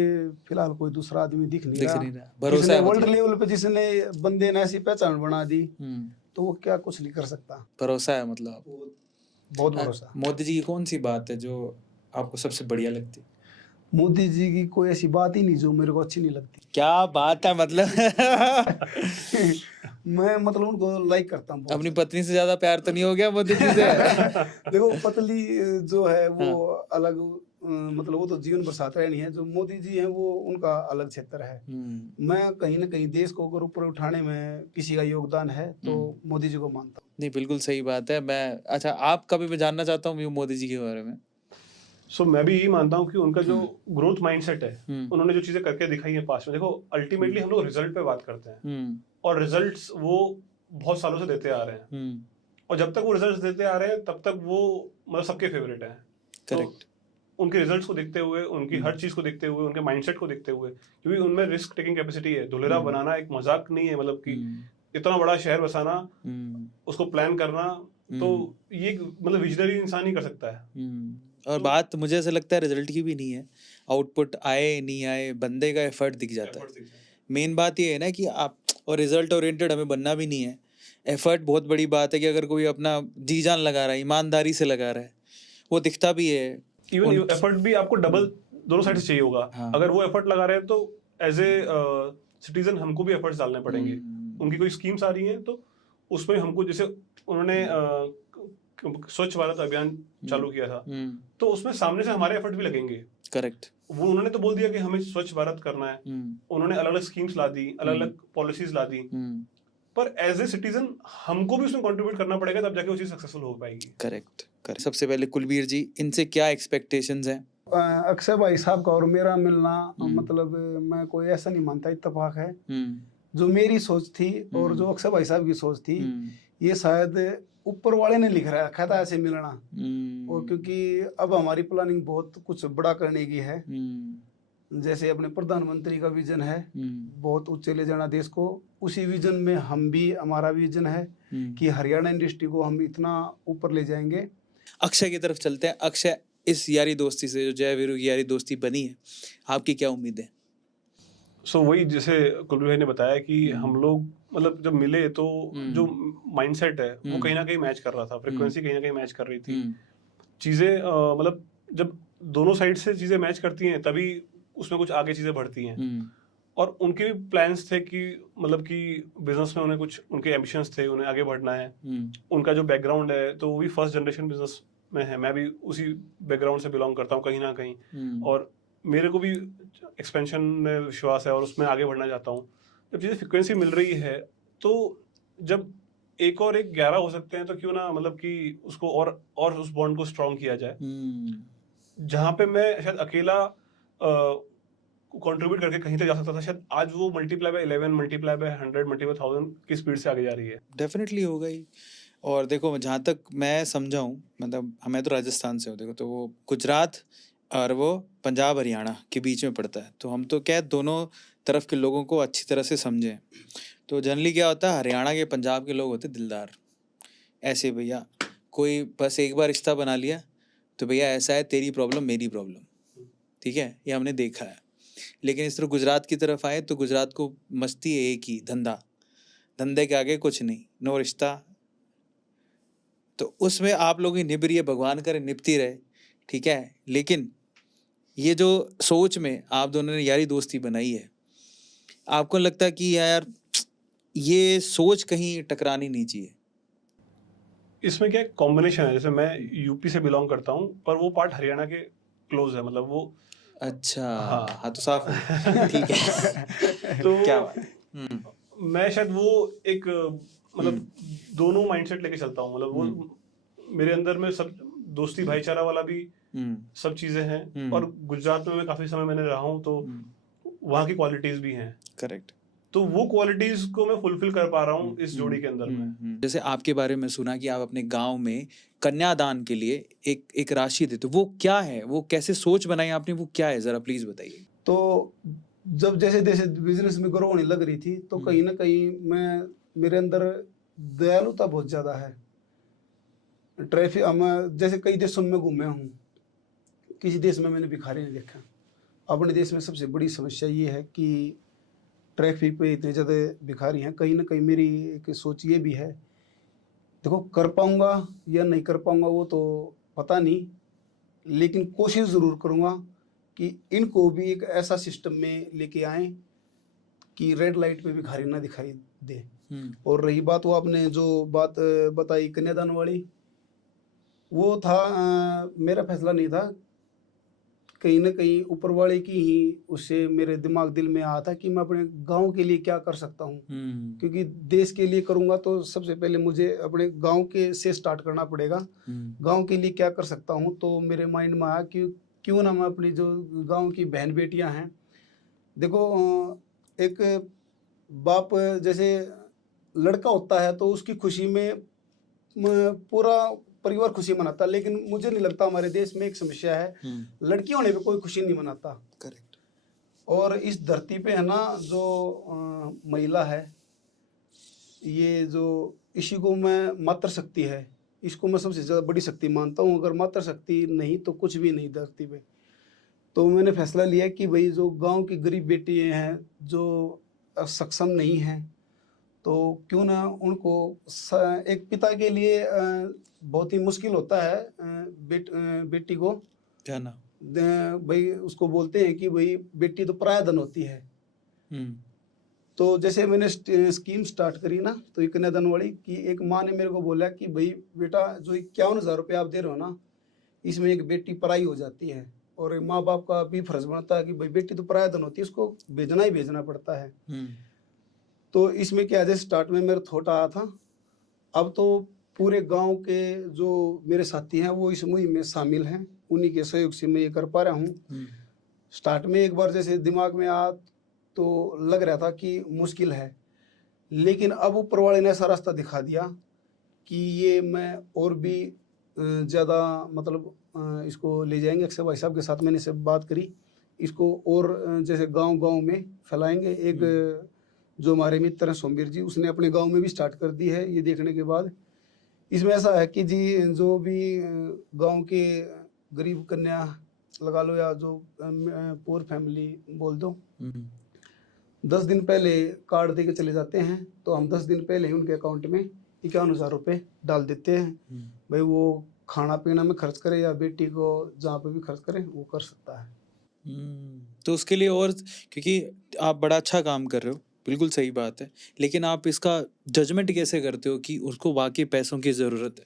फिलहाल कोई दूसरा आदमी दिख नहीं रहा। भरोसा है वर्ल्ड लेवल पे जिसने बंदे ने ऐसी पहचान बना दी तो वो क्या कुछ नहीं कर सकता। भरोसा है, मतलब बहुत भरोसा। मोदी जी की कौन सी बात है जो आपको सबसे बढ़िया लगती? मोदी जी की कोई ऐसी बात ही नहीं जो मेरे को अच्छी नहीं लगती। क्या बात है, मतलब मैं मतलब उनको लाइक करता हूँ। अपनी पत्नी से ज्यादा प्यार तो नहीं हो गया मोदी जी से? देखो पतली जो है वो अलग, मतलब वो तो जीवन भर साथ रहनी है। जो मोदी जी हैं वो उनका अलग क्षेत्र है। मैं कहीं ना कहीं देश को अगर ऊपर उठाने में किसी का योगदान है तो मोदी जी को मानता हूँ। नहीं, बिल्कुल सही बात है। मैं अच्छा, आप कभी मैं जानना चाहता हूँ मोदी जी के बारे में। मैं भी यही मानता हूँ कि उनका जो ग्रोथ माइंडसेट है, उन्होंने जो चीजें करके दिखाई है पास्ट में। देखो अल्टीमेटली हम लोग रिजल्ट पे बात करते हैं और रिजल्ट्स वो बहुत सालों से देते आ रहे हैं। और जब तक वो रिजल्ट्स देते आ रहे हैं तब तक वो मतलब सबके फेवरेट हैं। करेक्ट। उनके रिजल्ट्स को देखते हुए, उनकी हर चीज को देखते हुए, उनके माइंडसेट को देखते हुए, क्योंकि उनमें रिस्क टेकिंग कैपेसिटी है। धुलेरा बनाना एक मजाक नहीं है, मतलब कि इतना बड़ा शहर बसाना, उसको प्लान करना, तो ये मतलब विजनरी इंसान ही कर सकता है। और बात मुझे ऐसा लगता है रिजल्ट की भी नहीं है, आउटपुट आए नहीं आए बंदे का एफर्ट दिख जाता है। मेन बात ये है ना कि आप, और रिजल्ट ओरिएंटेड हमें बनना भी नहीं है। एफर्ट बहुत बड़ी बात है कि अगर कोई अपना जी जान लगा रहा है, ईमानदारी से लगा रहा है, वो दिखता भी है। इवन एफर्ट भी आपको डबल दोनों साइड से चाहिए होगा। अगर वो एफर्ट लगा रहे हैं तो एज ए सिटीजन हमको भी एफर्ट्स डालने पड़ेंगे। उनकी कोई स्कीम्स आ रही हैं तो उसमें हमको, जैसे उन्होंने स्वच्छ भारत अभियान चालू किया था, तो उसमें सामने से हमारे एफर्ट भी लगेंगे। करेक्ट। वो उन्होंने तो बोल दिया कि हमें स्वच्छ भारत करना है, उन्होंने अलग अलग स्कीम्स ला दी, अलग अलग पॉलिसीज ला दी, पर एज ए सिटीजन हमको भी उसमें कंट्रीब्यूट करना पड़ेगा, तब जाके वो चीज सक्सेसफुल हो पाएगी। करेक्ट। सबसे पहले कुलबीर जी, इनसे क्या एक्सपेक्टेशंस हैं? अक्षय भाई साहब का और मेरा मिलना, मतलब मैं कोई ऐसा नहीं मानता इत्तेफाक है। जो मेरी सोच थी और जो अक्षय भाई साहब की सोच थी, ये शायद ऊपर वाले ने लिख रखा था ऐसे मिलना। और क्योंकि अब हमारी प्लानिंग बहुत कुछ बड़ा करने की है, जैसे अपने प्रधानमंत्री का विजन है बहुत ऊंचे ले जाना देश को, उसी विजन में हम भी, हमारा विजन है कि हरियाणा इंडस्ट्री को हम इतना ऊपर ले जाएंगे। अक्षय की तरफ चलते हैं। अक्षय, इस यारी दोस्ती से, जो जय वीरू की यारी दोस्ती बनी है, आपकी क्या उम्मीद है? वही जैसे कुलबीर भाई ने बताया कि हम लोग मतलब जब मिले तो जो माइंडसेट है वो कहीं ना कहीं मैच कर रहा था, फ्रीक्वेंसी कहीं ना कहीं मैच कर रही थी। चीजें मतलब जब दोनों साइड से चीजें मैच करती हैं तभी उसमें कुछ आगे चीजें बढ़ती हैं। और उनके भी प्लान्स थे कि मतलब कि बिजनेस में उन्हें कुछ उनके एम्बिशंस थे, उन्हें आगे बढ़ना है। उनका जो बैकग्राउंड है तो वो भी फर्स्ट जनरेशन बिजनेस में है, मैं भी उसी बैकग्राउंड से बिलोंग करता हूँ कहीं ना कहीं, और मेरे को भी एक्सपेंशन में विश्वास है और उसमें आगे बढ़ना चाहता हूँ। जब चीज़ें फ्रिक्वेंसी मिल रही है तो जब एक और एक 11 हो सकते हैं तो क्यों ना मतलब कि उसको और उस बॉन्ड को स्ट्रॉन्ग किया जाए। जहाँ पे मैं शायद अकेला कंट्रीब्यूट करके कहीं तक जा सकता था, शायद आज वो multiply by 11, multiply by 100, multiply 1000 की स्पीड से आगे जा रही है। डेफिनेटली होगा ही। और देखो जहाँ तक मैं समझा हूँ, मतलब मैं तो राजस्थान से हूँ, देखो तो वो गुजरात और वो पंजाब हरियाणा के बीच में पड़ता है, तो हम तो क्या दोनों तरफ के लोगों को अच्छी तरह से समझें। तो जनरली क्या होता है, हरियाणा के पंजाब के लोग होते दिलदार, ऐसे भैया कोई बस एक बार रिश्ता बना लिया तो भैया ऐसा है, तेरी प्रॉब्लम मेरी प्रॉब्लम, ठीक है, ये हमने देखा है। लेकिन इस तरह गुजरात की तरफ आए तो गुजरात को मस्ती है एक ही, धंधा, धंधे के आगे कुछ नहीं, नो रिश्ता। तो उसमें आप लोगों की निभ रही है, भगवान करे निभती रहे, ठीक है। लेकिन ये जो सोच में आप दोनों ने यारी दोस्ती बनाई है, आपको लगता है कि यार ये सोच कहीं टकरानी नहीं चाहिए? इसमें क्या कॉम्बिनेशन है, जैसे मैं यूपी से बिलोंग करता हूँ पर वो पार्ट हरियाणा के क्लोज है, मतलब वो अच्छा, हाँ हाँ तो साफ है, ठीक है। तो क्या बात है। मैं शायद वो एक मतलब दोनों माइंडसेट लेके चलता हूँ, मतलब वो मेरे अंदर में सब दोस्ती भाईचारा वाला भी सब चीजें हैं, और गुजरात में मैं काफी समय मैंने रहा हूँ तो वहाँ की क्वालिटीज भी हैं। करेक्ट। तो वो क्वालिटीज को मैं फुलफिल कर पा रहा हूँ इस जोड़ी के अंदर में। जैसे आपके बारे में सुना कि आप अपने गांव में कन्यादान के लिए एक राशि देते, वो क्या है, वो कैसे सोच बनाई आपने, वो क्या है, जरा प्लीज बताइए। तो जब जैसे जैसे बिजनेस में ग्रो होने लग रही थी तो कहीं ना कहीं मेरे अंदर दयालुता बहुत ज्यादा है। ट्रैफिक जैसे कई देशों में घूमे हूँ, किसी देश में मैंने भिखारी नहीं देखा। अपने देश में सबसे बड़ी समस्या ये है कि ट्रैफिक पे इतने ज़्यादा भिखारी हैं। कहीं ना कहीं मेरी एक सोच ये भी है, देखो कर पाऊंगा या नहीं कर पाऊंगा वो तो पता नहीं, लेकिन कोशिश ज़रूर करूंगा कि इनको भी एक ऐसा सिस्टम में लेके आएं कि रेड लाइट पे भिखारी ना दिखाई दे। और रही बात वो आपने जो बात बताई कन्यादान वाली, वो था मेरा फैसला नहीं था, कहीं ना कहीं ऊपर वाले की ही उससे मेरे दिमाग दिल में आया था कि मैं अपने गांव के लिए क्या कर सकता हूँ। क्योंकि देश के लिए करूँगा तो सबसे पहले मुझे अपने गांव के से स्टार्ट करना पड़ेगा। गांव के लिए क्या कर सकता हूँ, तो मेरे माइंड में आया कि क्यों ना मैं अपनी जो गांव की बहन बेटियां हैं, देखो एक बाप जैसे लड़का होता है तो उसकी खुशी में पूरा परिवार खुशी मनाता, लेकिन मुझे नहीं लगता हमारे देश में एक समस्या है, लड़की होने पे कोई खुशी नहीं मनाता। करेक्ट। और इस धरती पे है ना जो महिला है, ये जो इसी को मैं मातृशक्ति है, इसको मैं सबसे ज़्यादा बड़ी शक्ति मानता हूँ। अगर मातृशक्ति नहीं तो कुछ भी नहीं धरती पे। तो मैंने फैसला लिया कि भाई जो गांव की गरीब बेटी हैं जो सक्षम नहीं हैं, तो क्यों ना उनको एक पिता के लिए बहुत ही मुश्किल होता है बेटी को क्या ना भाई उसको बोलते हैं कि भाई बेटी तो पराया धन होती है। तो जैसे मैंने स्कीम स्टार्ट करी ना, तो ये कन्यादान वाली कि एक माँ ने मेरे को बोला कि भाई बेटा जो 51,000 रुपये आप दे रहे हो ना, इसमें एक बेटी पराई हो जाती है, और माँ बाप का भी फर्ज बनता है कि भाई बेटी तो पराया धन होती है, उसको भेजना ही भेजना पड़ता है। तो इसमें क्या, जैसे स्टार्ट में मेरा थॉट आया था, अब तो पूरे गांव के जो मेरे साथी हैं वो इस मुहिम में शामिल हैं, उन्हीं के सहयोग से मैं ये कर पा रहा हूँ। स्टार्ट में एक बार जैसे दिमाग में आया तो लग रहा था कि मुश्किल है, लेकिन अब ऊपर वाले ने ऐसा रास्ता दिखा दिया कि ये मैं और भी ज़्यादा मतलब इसको ले जाएंगे। अक्षय भाई साहब के साथ मैंने सब बात करी, इसको और जैसे गांव-गांव में फैलाएंगे। एक जो हमारे मित्र हैं सोमवीर जी, उसने अपने गांव में भी स्टार्ट कर दी है। ये देखने के बाद इसमें ऐसा है कि जी जो भी गांव के गरीब कन्या लगा लो या जो पुअर फैमिली बोल दो, 10 दिन पहले कार्ड दे के चले जाते हैं, तो हम 10 दिन पहले ही उनके अकाउंट में 51,000 रुपये डाल देते हैं। भाई वो खाना पीना में खर्च करे या बेटी को जहाँ पे भी खर्च करे वो कर सकता है। तो उसके लिए, और क्योंकि आप बड़ा अच्छा काम कर रहे हो, बिल्कुल सही बात है, लेकिन आप इसका जजमेंट कैसे करते हो कि उसको वाकई पैसों की ज़रूरत है?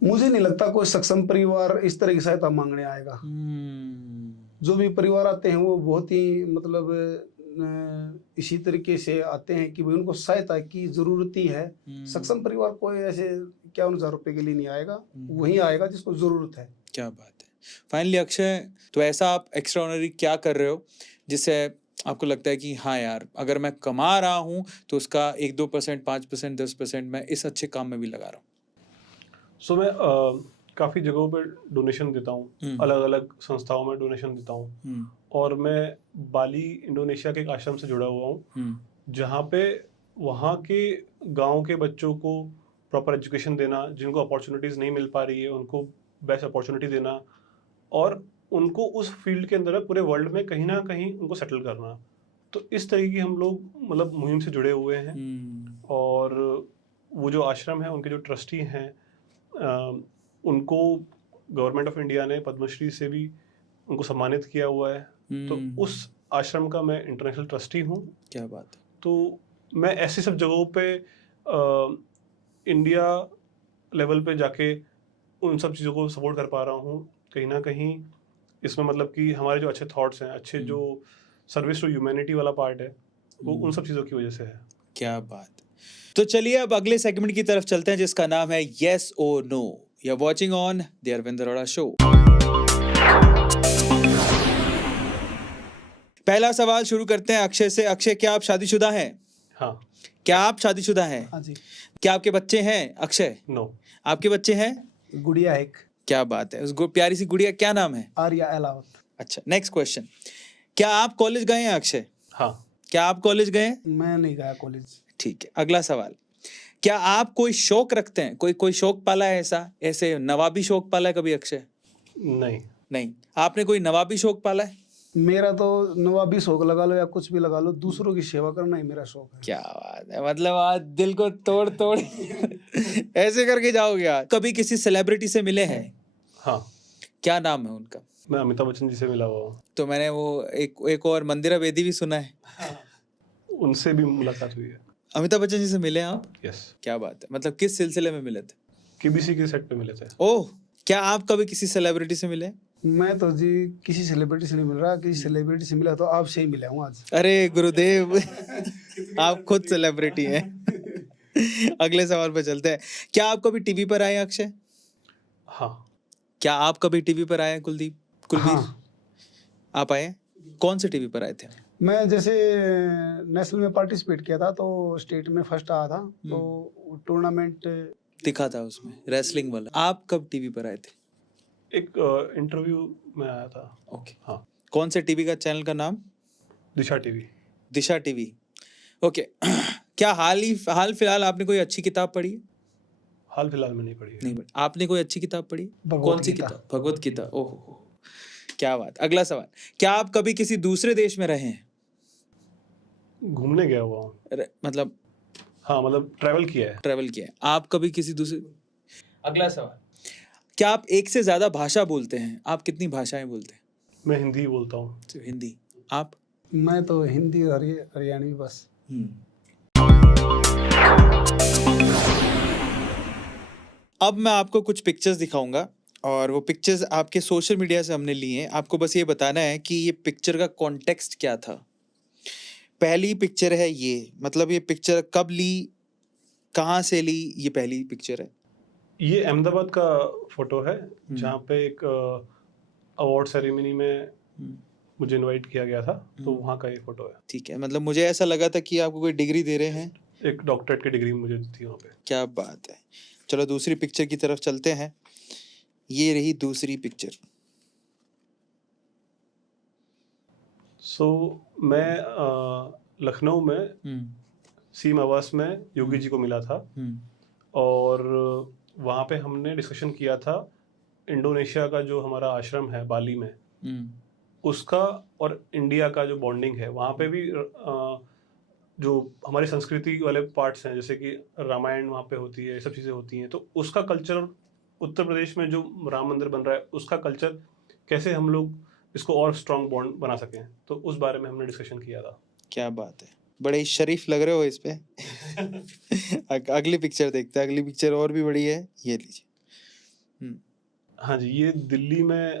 मुझे नहीं लगता कोई सक्षम परिवार इस तरह की सहायता मांगने आएगा। जो भी परिवार आते हैं वो बहुत ही मतलब इसी तरीके से आते हैं कि भाई उनको सहायता की जरूरत ही है। सक्षम परिवार कोई ऐसे 51,000 रुपए के लिए नहीं आएगा, वही आएगा जिसको जरूरत है। क्या बात है। फाइनली अक्षय, तो ऐसा आप एक्स्ट्राऑर्डिनरी क्या कर रहे हो जिससे आपको लगता है कि हाँ यार, अगर मैं कमा रहा हूँ तो उसका 1-2%, 5%, 10% मैं इस अच्छे काम में भी लगा रहा हूँ? सो मैं काफ़ी जगहों पे डोनेशन देता हूँ, अलग अलग संस्थाओं में डोनेशन देता हूँ, और मैं बाली इंडोनेशिया के एक आश्रम से जुड़ा हुआ हूँ, जहाँ पे वहाँ के गांव के बच्चों को प्रॉपर एजुकेशन देना, जिनको अपॉर्चुनिटीज़ नहीं मिल पा रही है उनको बेस्ट अपॉर्चुनिटी देना, और उनको उस फील्ड के अंदर पूरे वर्ल्ड में कहीं ना कहीं उनको सेटल करना। तो इस तरीके की हम लोग मतलब मुहिम से जुड़े हुए हैं। और वो जो आश्रम है, उनके जो ट्रस्टी हैं, उनको गवर्नमेंट ऑफ इंडिया ने पद्मश्री से भी उनको सम्मानित किया हुआ है। तो उस आश्रम का मैं इंटरनेशनल ट्रस्टी हूँ। क्या बात है। तो मैं ऐसी सब जगहों पे इंडिया लेवल पे जाके उन सब चीज़ों को सपोर्ट कर पा रहा हूँ। कहीं ना कहीं इसमें मतलब कि हमारे जो अच्छे थॉट्स हैं, अच्छे जो सर्विस टू ह्यूमैनिटी वाला पार्ट है, वो उन सब चीज़ों की वजह से है। क्या बात। तो चलिए अब अगले सेगमेंट की तरफ चलते हैं जिसका नाम है येस और no. You are watching on the Arvind Arora show. पहला सवाल शुरू करते हैं अक्षय से। अक्षय, क्या आप शादीशुदा हैं? हाँ। क्या आप शादीशुदा हैं? हाँ जी। क्या आपके बच्चे हैं अक्षय? नो। आपके बच्चे हैं? गुड़िया एक। क्या बात है। उस प्यारी सी गुड़िया क्या नाम है? आर्या अलावत। अच्छा, नेक्स्ट क्वेश्चन। क्या आप कॉलेज गए हैं अक्षय? हाँ। क्या आप कॉलेज गए हैं? मैं नहीं गया कॉलेज। ठीक है, अगला सवाल। क्या आप कोई शौक रखते हैं? कोई शौक पाला है ऐसे नवाबी शौक पाला है कभी अक्षय? नहीं। आपने कोई नवाबी शौक पाला है? मेरा तो नवाबी शौक लगा लो या कुछ भी लगा लो, दूसरों की सेवा करना ही मेरा शौक है। क्या बात है। मतलब आज दिल को तोड़ तोड़ ऐसे करके जाओगे आज। कभी किसी सेलिब्रिटी से मिले हैं? हाँ। क्या नाम है उनका? मैं अमिताभ बच्चन जी से मिला हुआ हूँ। तो मैंने वो एक और मंदिरा बेदी भी सुना है। उनसे भी मुलाकात हुई है। अमिताभ बच्चन जी से मिले हैं आप? यस। क्या बात है। मतलब किस सिलसिले में मिले थे? केबीसी के सेट पे मिले थे। ओह। क्या आप कभी किसी सेलिब्रिटी से मिले? मैं तो जी किसी सेलिब्रिटी से नहीं मिल रहा, किसी सेलिब्रिटी से मिला तो आपसे ही मिला हूँ आज। अरे गुरुदेव, आप खुद सेलिब्रिटी हैं। अगले सवाल पे चलते हैं। क्या आप कभी टीवी पर आए अक्षय? हाँ। क्या आप कभी टीवी पर आए कुलवीर? हाँ। आप आए? कौन से टीवी पर आए थे? मैं जैसे नेशनल में पार्टिसिपेट किया था तो स्टेट में फर्स्ट आया था, तो टूर्नामेंट दिखा था उसमें, रेसलिंग वाला। आप कब टीवी पर आए थे? एक इंटरव्यू में आया था। ओके। हाँ। कौन से टीवी का चैनल का नाम? दिशा टीवी। दिशा टीवी। ओके। क्या हाल फिलहाल आपने कोई अच्छी किताब पढ़ी है? हाल फिलहाल में नहीं पढ़ी है। नहीं पढ़ी। आपने कोई अच्छी किताब पढ़ी? भगवत कौन सी गीता। किताब? भगवत गीता। ओहो, क्या बात। अगला सवाल। क्या आप कभी किसी दूसरे देश में रहे हैं? घूमने गया हुआ हूँ। मतलब हाँ, मतलब ट्रैवल किया है। ट्रैवल किया है। आप कभी किसी दूसरे। अगला सवाल। क्या आप एक से ज्यादा भाषा बोलते हैं? आप कितनी भाषाएं बोलते हैं? मैं हिंदी बोलता हूँ। सिर्फ हिंदी। आप? मैं तो हिंदी और हरियाणवी बस। अब मैं आपको कुछ पिक्चर्स दिखाऊंगा और वो पिक्चर्स आपके सोशल मीडिया से हमने लिए हैं। आपको बस ये बताना है कि ये पिक्चर का कॉन्टेक्स्ट क्या था। पहली पिक्चर है ये, मतलब ये पिक्चर कब ली, कहाँ से ली, ये पहली पिक्चर है। ये अहमदाबाद का फोटो है, जहाँ पे एक अवार्ड सेरेमनी में मुझे इनवाइट किया गया था, तो वहाँ का ये फोटो है। ठीक है, मतलब मुझे ऐसा लगा था कि आपको कोई डिग्री दे रहे हैं। एक डॉक्टरेट की डिग्री मुझे दी थी वहाँ पे। क्या बात है। चलो दूसरी पिक्चर की तरफ चलते हैं। ये रही दूसरी पिक्चर। मैं लखनऊ में सीम आवास में योगी जी को मिला था, और वहाँ पे हमने डिस्कशन किया था इंडोनेशिया का जो हमारा आश्रम है बाली में, उसका और इंडिया का जो बॉन्डिंग है। वहाँ पे भी जो हमारी संस्कृति वाले पार्ट्स हैं, जैसे कि रामायण वहाँ पे होती है, ये सब चीज़ें होती हैं, तो उसका कल्चर उत्तर प्रदेश में जो राम मंदिर बन रहा है उसका कल्चर कैसे हम लोग इसको और स्ट्रॉन्ग बॉन्ड बना सकें, तो उस बारे में हमने डिस्कशन किया था। क्या बात है, बड़े शरीफ लग रहे हो इस पे। अगली पिक्चर देखते हैं। अगली पिक्चर और भी बड़ी है, ये लीजिए। हाँ जी, ये दिल्ली में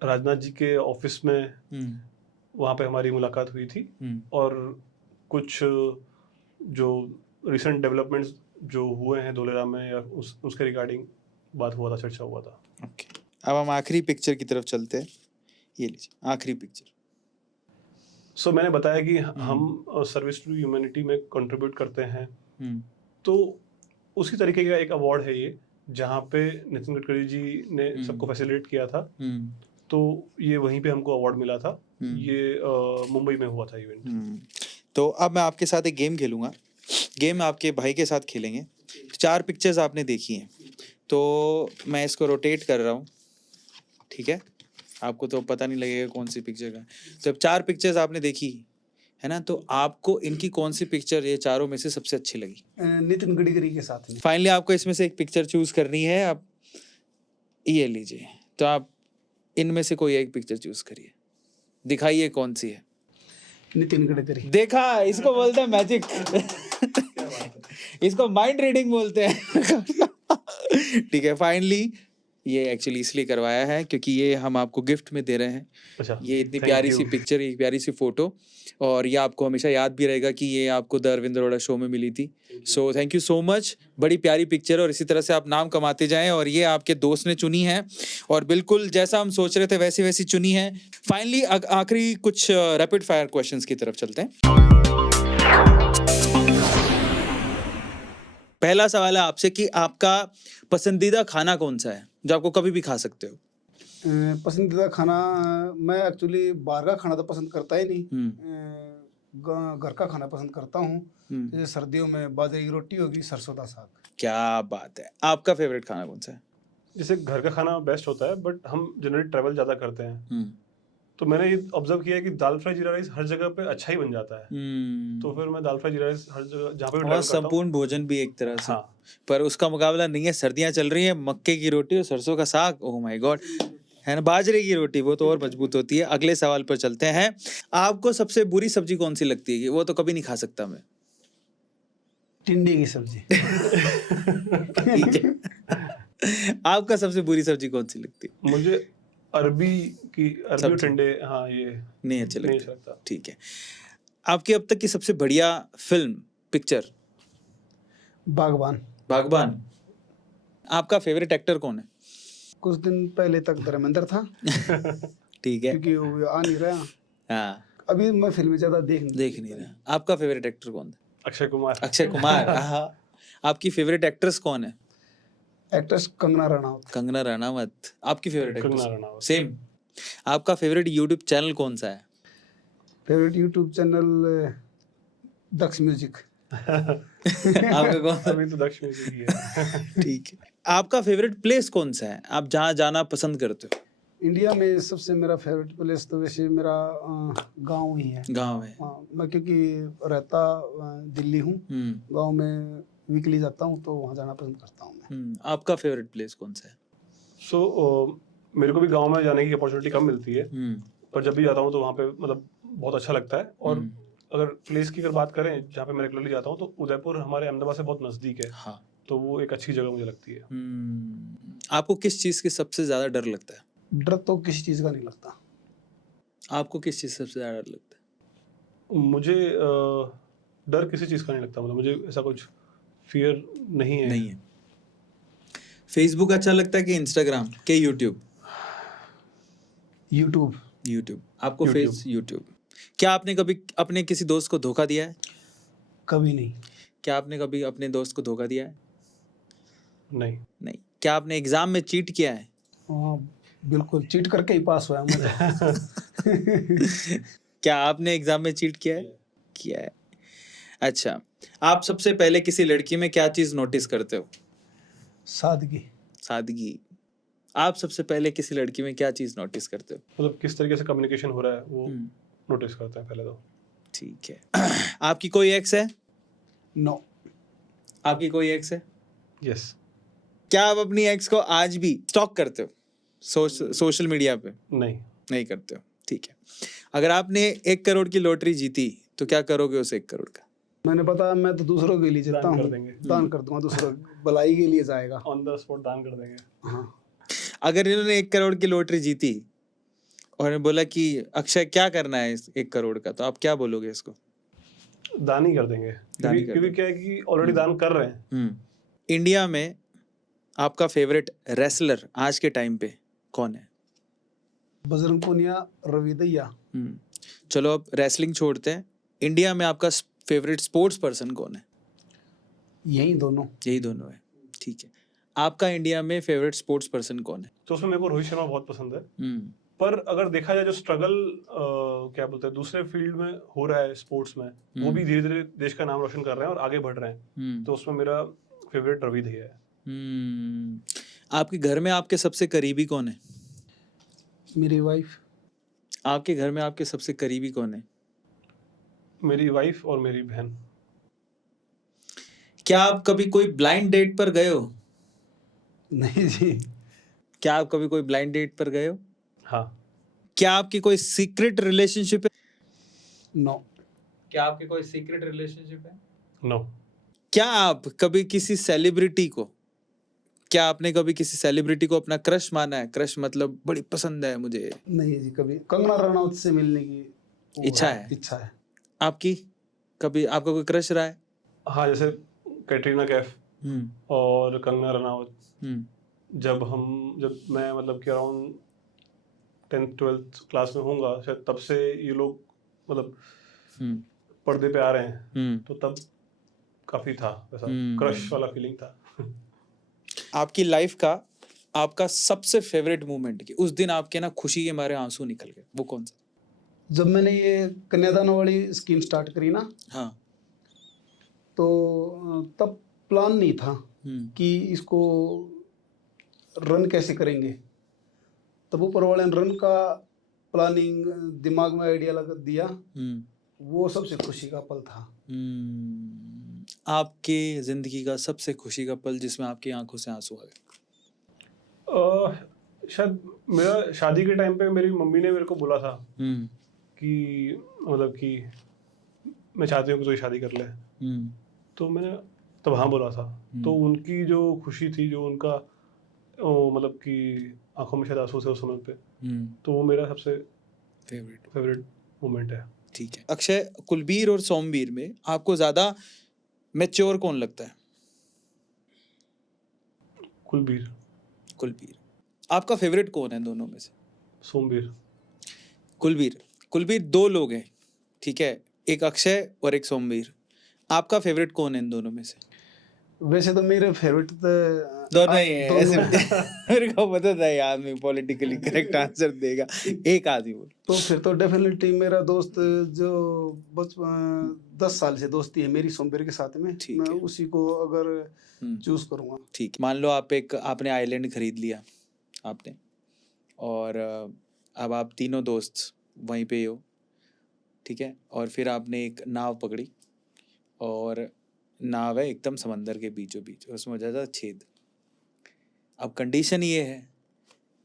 राजनाथ जी के ऑफिस में वहाँ पे हमारी मुलाकात हुई थी और कुछ जो रिसेंट डेवलपमेंट्स जो हुए हैं धोलेरा में या उसके रिगार्डिंग बात हुआ था, चर्चा हुआ था। ओके, अब हम आखिरी पिक्चर की तरफ चलते हैं। ये लीजिए आखिरी पिक्चर। सो मैंने बताया कि हम सर्विस टू ह्यूमैनिटी में कंट्रीब्यूट करते हैं, तो उसी तरीके का एक अवार्ड है ये, जहाँ पे नितिन गडकरी जी ने सबको फैसिलिटेट किया था, तो ये वहीं पे हमको अवार्ड मिला था। ये मुंबई में हुआ था इवेंट। तो अब मैं आपके साथ एक गेम खेलूंगा। गेम आपके भाई के साथ खेलेंगे। 4 पिक्चर्स आपने देखी हैं, तो मैं इसको रोटेट कर रहा हूँ, ठीक है? आपको तो पता नहीं लगेगा कौन सी पिक्चर का। तो अब 4 पिक्चर्स आपने देखी है ना, तो आपको इनकी कौन सी पिक्चर ये चारों में से सबसे अच्छी लगी? नितिन गडकरी के साथ में। फाइनली आपको इसमें से एक पिक्चर चूज करनी है। आप ये लीजिए, तो आप इनमें से कोई एक पिक्चर चूज करिए, दिखाइए कौन सी है। नितिन गडकरी। देखा, इसको बोलते हैं मैजिक। इसको माइंड रीडिंग बोलते हैं। ठीक है, फाइनली ये एक्चुअली इसलिए करवाया है क्योंकि ये हम आपको गिफ्ट में दे रहे हैं। अच्छा, ये इतनी प्यारी सी पिक्चर, एक प्यारी सी फोटो, और ये आपको हमेशा याद भी रहेगा कि ये आपको द अरविंद अरोड़ा शो में मिली थी। So thank you so much, बड़ी प्यारी पिक्चर, और इसी तरह से आप नाम कमाते जाएं। और ये आपके दोस्त ने चुनी है और बिल्कुल जैसा हम सोच रहे थे वैसी वैसी चुनी है। फाइनली आखिरी कुछ रैपिड फायर क्वेश्चंस की तरफ चलते हैं। पहला सवाल है आपसे कि आपका पसंदीदा खाना कौन सा है जो आपको कभी भी खा सकते हो? पसंदीदा खाना, मैं एक्चुअली बाहर का खाना तो पसंद करता ही नहीं। घर का खाना पसंद करता हूँ। जैसे सर्दियों में बाजरे की रोटी होगी, सरसों का साग। क्या बात है। आपका फेवरेट खाना कौन सा है? जैसे घर का खाना बेस्ट होता है, बट हम जनरली ट्रैवल ज़्यादा करते हैं, तो मैंने ये ऑब्जर्व किया है कि दाल फ्राई जीरा राइस हर जगह पे अच्छा ही बन जाता है। तो फिर मैं दाल फ्राई जीरा राइस हर जगह जहाँ पे भी ट्रैवल करता हूँ। संपूर्ण भोजन भी एक तरह से। हाँ। पर उसका मुकाबला नहीं है। सर्दियां चल रही है, मक्के की रोटी और सरसों का साग, ओह माय गॉड, है ना। बाजरे की रोटी वो तो और मजबूत होती है। अगले सवाल पर चलते हैं। आपको सबसे बुरी सब्जी कौन सी लगती है? वो तो कभी नहीं खा सकता मैं। टिंडे की सब्जी। ठीक है। आपका सबसे बुरी सब्जी कौन सी लगती है? मुझे अरबी और टिंडे, हाँ, ये नहीं अच्छे नहीं लगते। लगता। ठीक है। आपकी अब तक की सबसे बढ़िया फिल्म, पिक्चर? बागबान। बागबान। आपका फेवरेट एक्टर कौन है? कुछ दिन पहले तक धर्मेंद्र था। ठीक है, क्योंकि वो आ नहीं रहा। हाँ, अभी मैं फिल्में ज्यादा देख नहीं रहा। आपका फेवरेट एक्टर कौन है? अक्षय कुमार। अक्षय कुमार। आपकी फेवरेट एक्ट्रेस कौन है? एक्ट्रेस कंगना रनावत। कंगना रनावत। आपकी favourite Kangana actress? Ranaut. Same. आपका फेवरेट यूट्यूब चैनल कौन सा है? फेवरेट यूट्यूब चैनल दक्ष म्यूजिक। आपका कौन सा? अभी तो दक्ष म्यूजिक ही है। ठीक है। आपका फेवरेट प्लेस कौन सा है, आप जहाँ जाना पसंद करते हो? इंडिया में सबसे मेरा फेवरेट प्लेस तो वैसे मेरा गांव ही है। गांव है। मैं क्योंकि रहता दिल्ली हूँ, गांव में वीकली जाता हूँ, तो वहाँ जाना पसंद करता हूँ मैं। आपका फेवरेट प्लेस कौन सा है? मेरे को भी गांव में जाने की अपॉर्चुनिटी कम मिलती है, पर जब भी जाता हूँ तो वहाँ पे मतलब बहुत अच्छा लगता है। और अगर प्लेस की अगर बात करें जहाँ पे मैं रेगुलरली जाता हूँ, तो उदयपुर हमारे अहमदाबाद से बहुत नज़दीक है। हाँ। तो वो एक अच्छी जगह मुझे लगती है। आपको किस चीज़ की सबसे ज़्यादा डर लगता है? डर तो किसी चीज़ का नहीं लगता। आपको किस चीज़ से सबसे ज़्यादा डर लगता है? मुझे डर किसी चीज़ का नहीं लगता, मतलब मुझे ऐसा कुछ फियर नहीं है। फेसबुक अच्छा लगता है कि इंस्टाग्राम के यूट्यूब? यूट्यूब। आपको यूट्यूब। क्या आपने कभी अपने किसी दोस्त को धोखा दिया है? कभी नहीं। क्या आपने कभी अपने दोस्त को धोखा दिया है? नहीं। क्या आपने एग्जाम में चीट किया है? बिल्कुल, चीट करके ही पास हुआ मुझे। क्या आपने एग्जाम में चीट किया है? अच्छा, आप सबसे पहले किसी लड़की में क्या चीज नोटिस करते हो? सादगी। आप सबसे पहले किसी लड़की में क्या चीज नोटिस करते हो? मतलब किस तरीके से कम्युनिकेशन हो रहा है वो नोटिस करते हैं पहले तो। ठीक है। आपकी कोई एक्स है? नो। आपकी कोई एक्स है? यस। क्या आप अपनी एक्स को आज भी स्टॉक करते हो सोशल मीडिया पे? नहीं करते हो। ठीक है। अगर आपने 1 करोड़ की लॉटरी जीती तो क्या करोगे उस 1 करोड़ का? मैंने बताया मैं तो दूसरों के लिए जीता दान कर हूँ, देंगे। दान कर दूंगा, दूसरों की भलाई के लिए जाएगा। ऑन द स्पॉट दान कर देंगे। हाँ। अगर इन्होंने 1 करोड़ की लॉटरी जीती और इन्होंने बोला कि अक्षय क्या करना है इस 1 करोड़ का, तो आप क्या बोलोगे इसको? दान ही कर देंगे, दान ही कर क्योंकि क्या है कि ऑलरेडी दान कर रहे हैं। इंडिया में आपका फेवरेट रेसलर आज के टाइम पे कौन है? बजरंग पूनिया, रवि दहिया। चलो अब रेसलिंग छोड़ते हैं, इंडिया में आपका फेवरेट स्पोर्ट्स पर्सन कौन है? यही दोनों। यही दोनों है, ठीक है। आपका इंडिया में फेवरेट स्पोर्ट्स पर्सन कौन है? तो उसमें मेरे को रोहित शर्मा बहुत पसंद है। पर अगर देखा जाए जो स्ट्रगल क्या बोलते हैं दूसरे फील्ड में हो रहा है स्पोर्ट्स में, वो भी धीरे धीरे देश का नाम रोशन कर रहे हैं और आगे बढ़ रहे हैं, तो उसमें मेरा फेवरेट रवि दहिया है। आपके घर में आपके सबसे करीबी कौन है? मेरी वाइफ। आपके घर में आपके सबसे करीबी कौन है? मेरी वाइफ और मेरी बहन। क्या आप कभी कोई ब्लाइंड डेट पर गए हो? नहीं जी। क्या आप कभी कोई ब्लाइंड डेट पर गए हो? हाँ। क्या आपकी कोई सीक्रेट रिलेशनशिप है? नो। क्या आपकी कोई सीक्रेट रिलेशनशिप है? नो। क्या आप कभी किसी सेलिब्रिटी को, क्या आपने कभी किसी सेलिब्रिटी को अपना क्रश माना है? क्रश मतलब बड़ी पसंद है मुझे। नहीं जी, कभी कंगना रनौत से मिलने की वो इच्छा है? इच्छा है। आपकी कभी आपका कोई क्रश रहा है? हाँ, जैसे कैटरीना कैफ और कंगना रनावत। जब मैं मतलब कि अराउंड 10th 12th क्लास में होऊंगा शायद, तब से ये लोग मतलब पर्दे पे आ रहे हैं, तो तब काफी था वैसा क्रश वाला फीलिंग था। आपकी लाइफ का आपका सबसे फेवरेट मोमेंट कि उस दिन आपके ना खुशी के मारे आंसू निकल गए, वो कौन सा? जब मैंने ये कन्यादान वाली स्कीम स्टार्ट करी ना, हाँ। तो तब प्लान नहीं था कि इसको रन कैसे करेंगे। तब ऊपर वाले ने रन का प्लानिंग दिमाग में आइडिया लगा दिया, वो सबसे खुशी का पल था। आपके जिंदगी का सबसे खुशी का पल जिसमें आपकी आंखों से आंसू आ गए? शायद मेरा शादी के टाइम पे मेरी मम्मी ने मेरे को बोला था कि मतलब कि मैं चाहती हूँ कि तू शादी कर ले। तो मैंने तब हाँ बोला था। तो उनकी जो खुशी थी, जो उनका मतलब कि आंखों में शायद आंसू थे उस समय पे, तो वो मेरा सबसे फेवरेट मोमेंट है। ठीक है अक्षय, कुलबीर और सोमवीर में आपको ज्यादा मैच्योर कौन लगता है? कुलबीर। आपका फेवरेट कौन है दोनों में से? सोमवीर। कुलबीर 2 लोग हैं, ठीक है, एक अक्षय और एक सोमवीर। आपका फेवरेट कौन है इन दोनों में से? वैसे तो मेरे फेवरेट दोनों ही है ऐसे। मेरे को पता था यार मैं पॉलिटिकली करेक्ट आंसर देगा, एक आदमी बोल। तो फिर तो डेफिनेटली मेरा दोस्त जो बस 10 साल से दोस्ती है मेरी सोमवीर के साथ में, मैं उसी को अगर चूज करूंगा। ठीक, मान लो आपने आइलैंड खरीद लिया आपने, और अब आप तीनों दोस्त वहीं पे हो, ठीक है, और फिर आपने एक नाव पकड़ी और नाव है एकदम समंदर के बीचों बीच, उसमें हो जाता छेद। अब कंडीशन ये है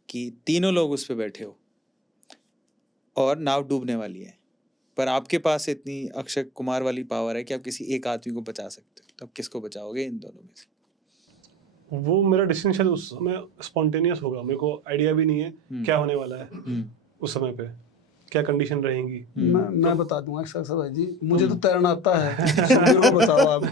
कि तीनों लोग उस पे बैठे हो और नाव डूबने वाली है, पर आपके पास इतनी अक्षय कुमार वाली पावर है कि आप किसी एक आदमी को बचा सकते हो, तो आप किसको बचाओगे इन दोनों में से? वो मेरा डिसीजन शायद उस समय स्पॉन्टेनियस होगा, मेरे को आइडिया भी नहीं है क्या होने वाला है उस समय पे, क्या कंडीशन रहेंगी। मैं बता दूंगा भाई जी, मुझे तो तैरना आता है। सोमवीर को बताओ आप।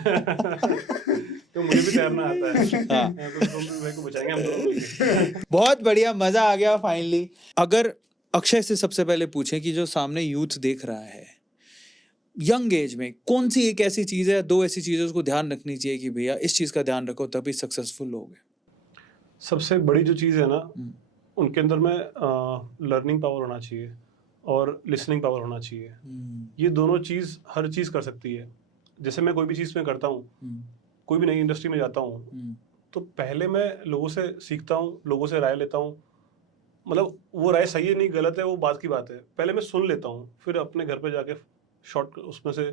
तो मुझे भी तैरना आता है। हाँ। तो सोमवीर भाई को बचाएंगे हम दोनों मिलके। बहुत बढ़िया, मजा आ गया फाइनली। अगर अक्षय से सबसे पहले पूछें कि जो सामने यूथ देख रहा है यंग एज में, कौन सी एक ऐसी चीज है, 2 ऐसी चीजें उसको ध्यान रखनी चाहिए कि भैया इस चीज का ध्यान रखो तभी सक्सेसफुल होगे? सबसे बड़ी जो चीज़ है ना, उनके अंदर में लर्निंग पावर होना चाहिए और लिसनिंग पावर होना चाहिए। ये दोनों चीज़ हर चीज़ कर सकती है। जैसे मैं कोई भी चीज़ में करता हूँ, कोई भी नई इंडस्ट्री में जाता हूँ, तो पहले मैं लोगों से सीखता हूँ, लोगों से राय लेता हूँ। मतलब वो राय सही है नहीं गलत है वो बात की बात है, पहले मैं सुन लेता हूँ, फिर अपने घर पे जाके शॉर्ट उसमें से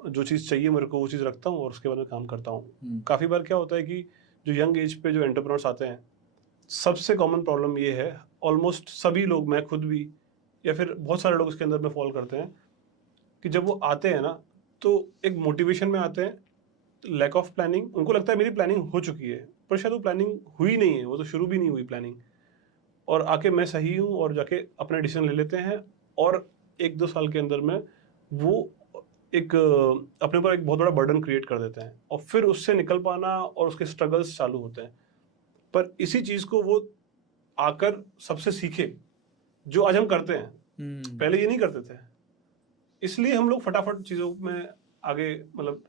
जो चीज़ चाहिए मेरे को वो चीज़ रखता हूँ और उसके बाद में काम करता हूँ। काफ़ी बार क्या होता है कि जो यंग एज पे जो एंटरप्रेन्योर्स आते हैं, सबसे कॉमन प्रॉब्लम ये है, ऑलमोस्ट सभी लोग, मैं खुद भी या फिर बहुत सारे लोग इसके अंदर में फॉल करते हैं, कि जब वो आते हैं ना तो एक मोटिवेशन में आते हैं, लैक ऑफ प्लानिंग, उनको लगता है मेरी प्लानिंग हो चुकी है, पर शायद वो प्लानिंग हुई नहीं है, वो तो शुरू भी नहीं हुई प्लानिंग, और आके मैं सही हूँ और जाके अपना डिसीजन ले लेते हैं, और 1-2 साल के अंदर में वो एक अपने ऊपर एक बहुत बड़ा बर्डन क्रिएट कर देते हैं, और फिर उससे निकल पाना और उसके स्ट्रगल्स चालू होते हैं। पर इसी चीज़ को वो आकर सबसे सीखे, जो आज हम करते हैं, पहले ये नहीं करते थे, इसलिए हम लोग फटाफट चीज़ों में आगे मतलब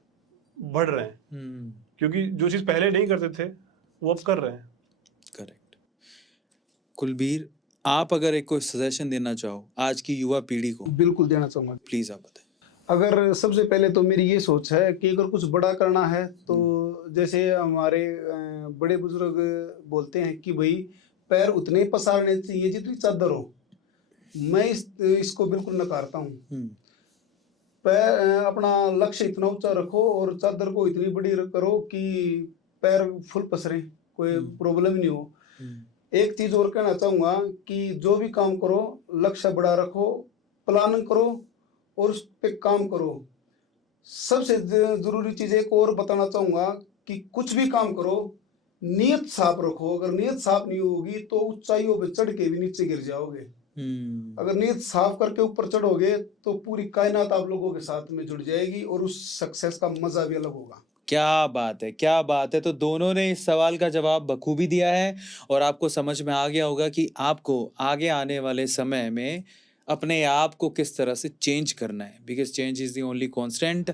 बढ़ रहे हैं, क्योंकि जो चीज़ पहले नहीं करते थे वो अब कर रहे हैं। करेक्ट। कुलबीर, आप अगर एक कोई सजेशन देना चाहो आज की युवा पीढ़ी को, बिल्कुल देना चाहूँगा। प्लीज आप बताएं। अगर सबसे पहले तो मेरी ये सोच है कि अगर कुछ बड़ा करना है तो जैसे हमारे बड़े बुजुर्ग बोलते हैं कि भाई पैर उतने पसारने चाहिए जितनी चादर हो। मैं इसको बिल्कुल नकारता हूँ। पैर अपना लक्ष्य इतना ऊंचा रखो और चादर को इतनी बड़ी करो कि पैर फुल पसरे, कोई प्रॉब्लम नहीं हो। एक चीज और कहना चाहूंगा कि जो भी काम करो लक्ष्य बड़ा रखो, प्लान करो और उस पे काम करो। सबसे जरूरी चीज एक और बताना चाहूंगा कि कुछ भी काम करो नीयत साफ रखो। अगर नीयत साफ नहीं होगी तो ऊंचाइयों पे चढ़ के भी नीचे गिर जाओगे। अगर नीयत साफ करके ऊपर चढ़ोगे तो पूरी कायनात आप लोगों के साथ में जुड़ जाएगी और उस सक्सेस का मजा भी अलग होगा। क्या बात है, क्या बात है। तो दोनों ने इस सवाल का जवाब बखूबी दिया है और आपको समझ में आ गया होगा कि आपको आगे आने वाले समय में अपने आप को किस तरह से चेंज करना है, because change is the only constant.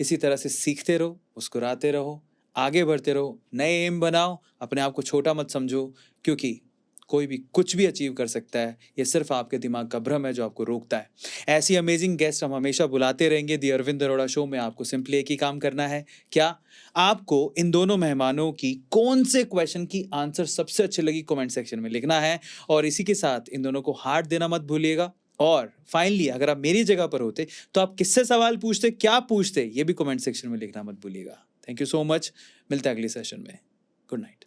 इसी तरह से सीखते रहो, मुस्कुराते रहो, आगे बढ़ते रहो, नए एम बनाओ, अपने आप को छोटा मत समझो, क्योंकि कोई भी कुछ भी अचीव कर सकता है। ये सिर्फ आपके दिमाग का भ्रम है जो आपको रोकता है। ऐसी अमेजिंग गेस्ट हम हमेशा बुलाते रहेंगे। दी अरविंद अरोड़ा शो में आपको सिंपली एक ही काम करना है। क्या? आपको इन दोनों मेहमानों की कौन से क्वेश्चन की आंसर सबसे अच्छी लगी कमेंट सेक्शन में लिखना है, और इसी के साथ इन दोनों को हार्ट देना मत भूलिएगा। और फाइनली अगर आप मेरी जगह पर होते तो आप किससे सवाल पूछते, क्या पूछते, ये भी कमेंट सेक्शन में लिखना मत भूलिएगा। Thank you so much. मिलते हैं अगली सेशन में। Good night.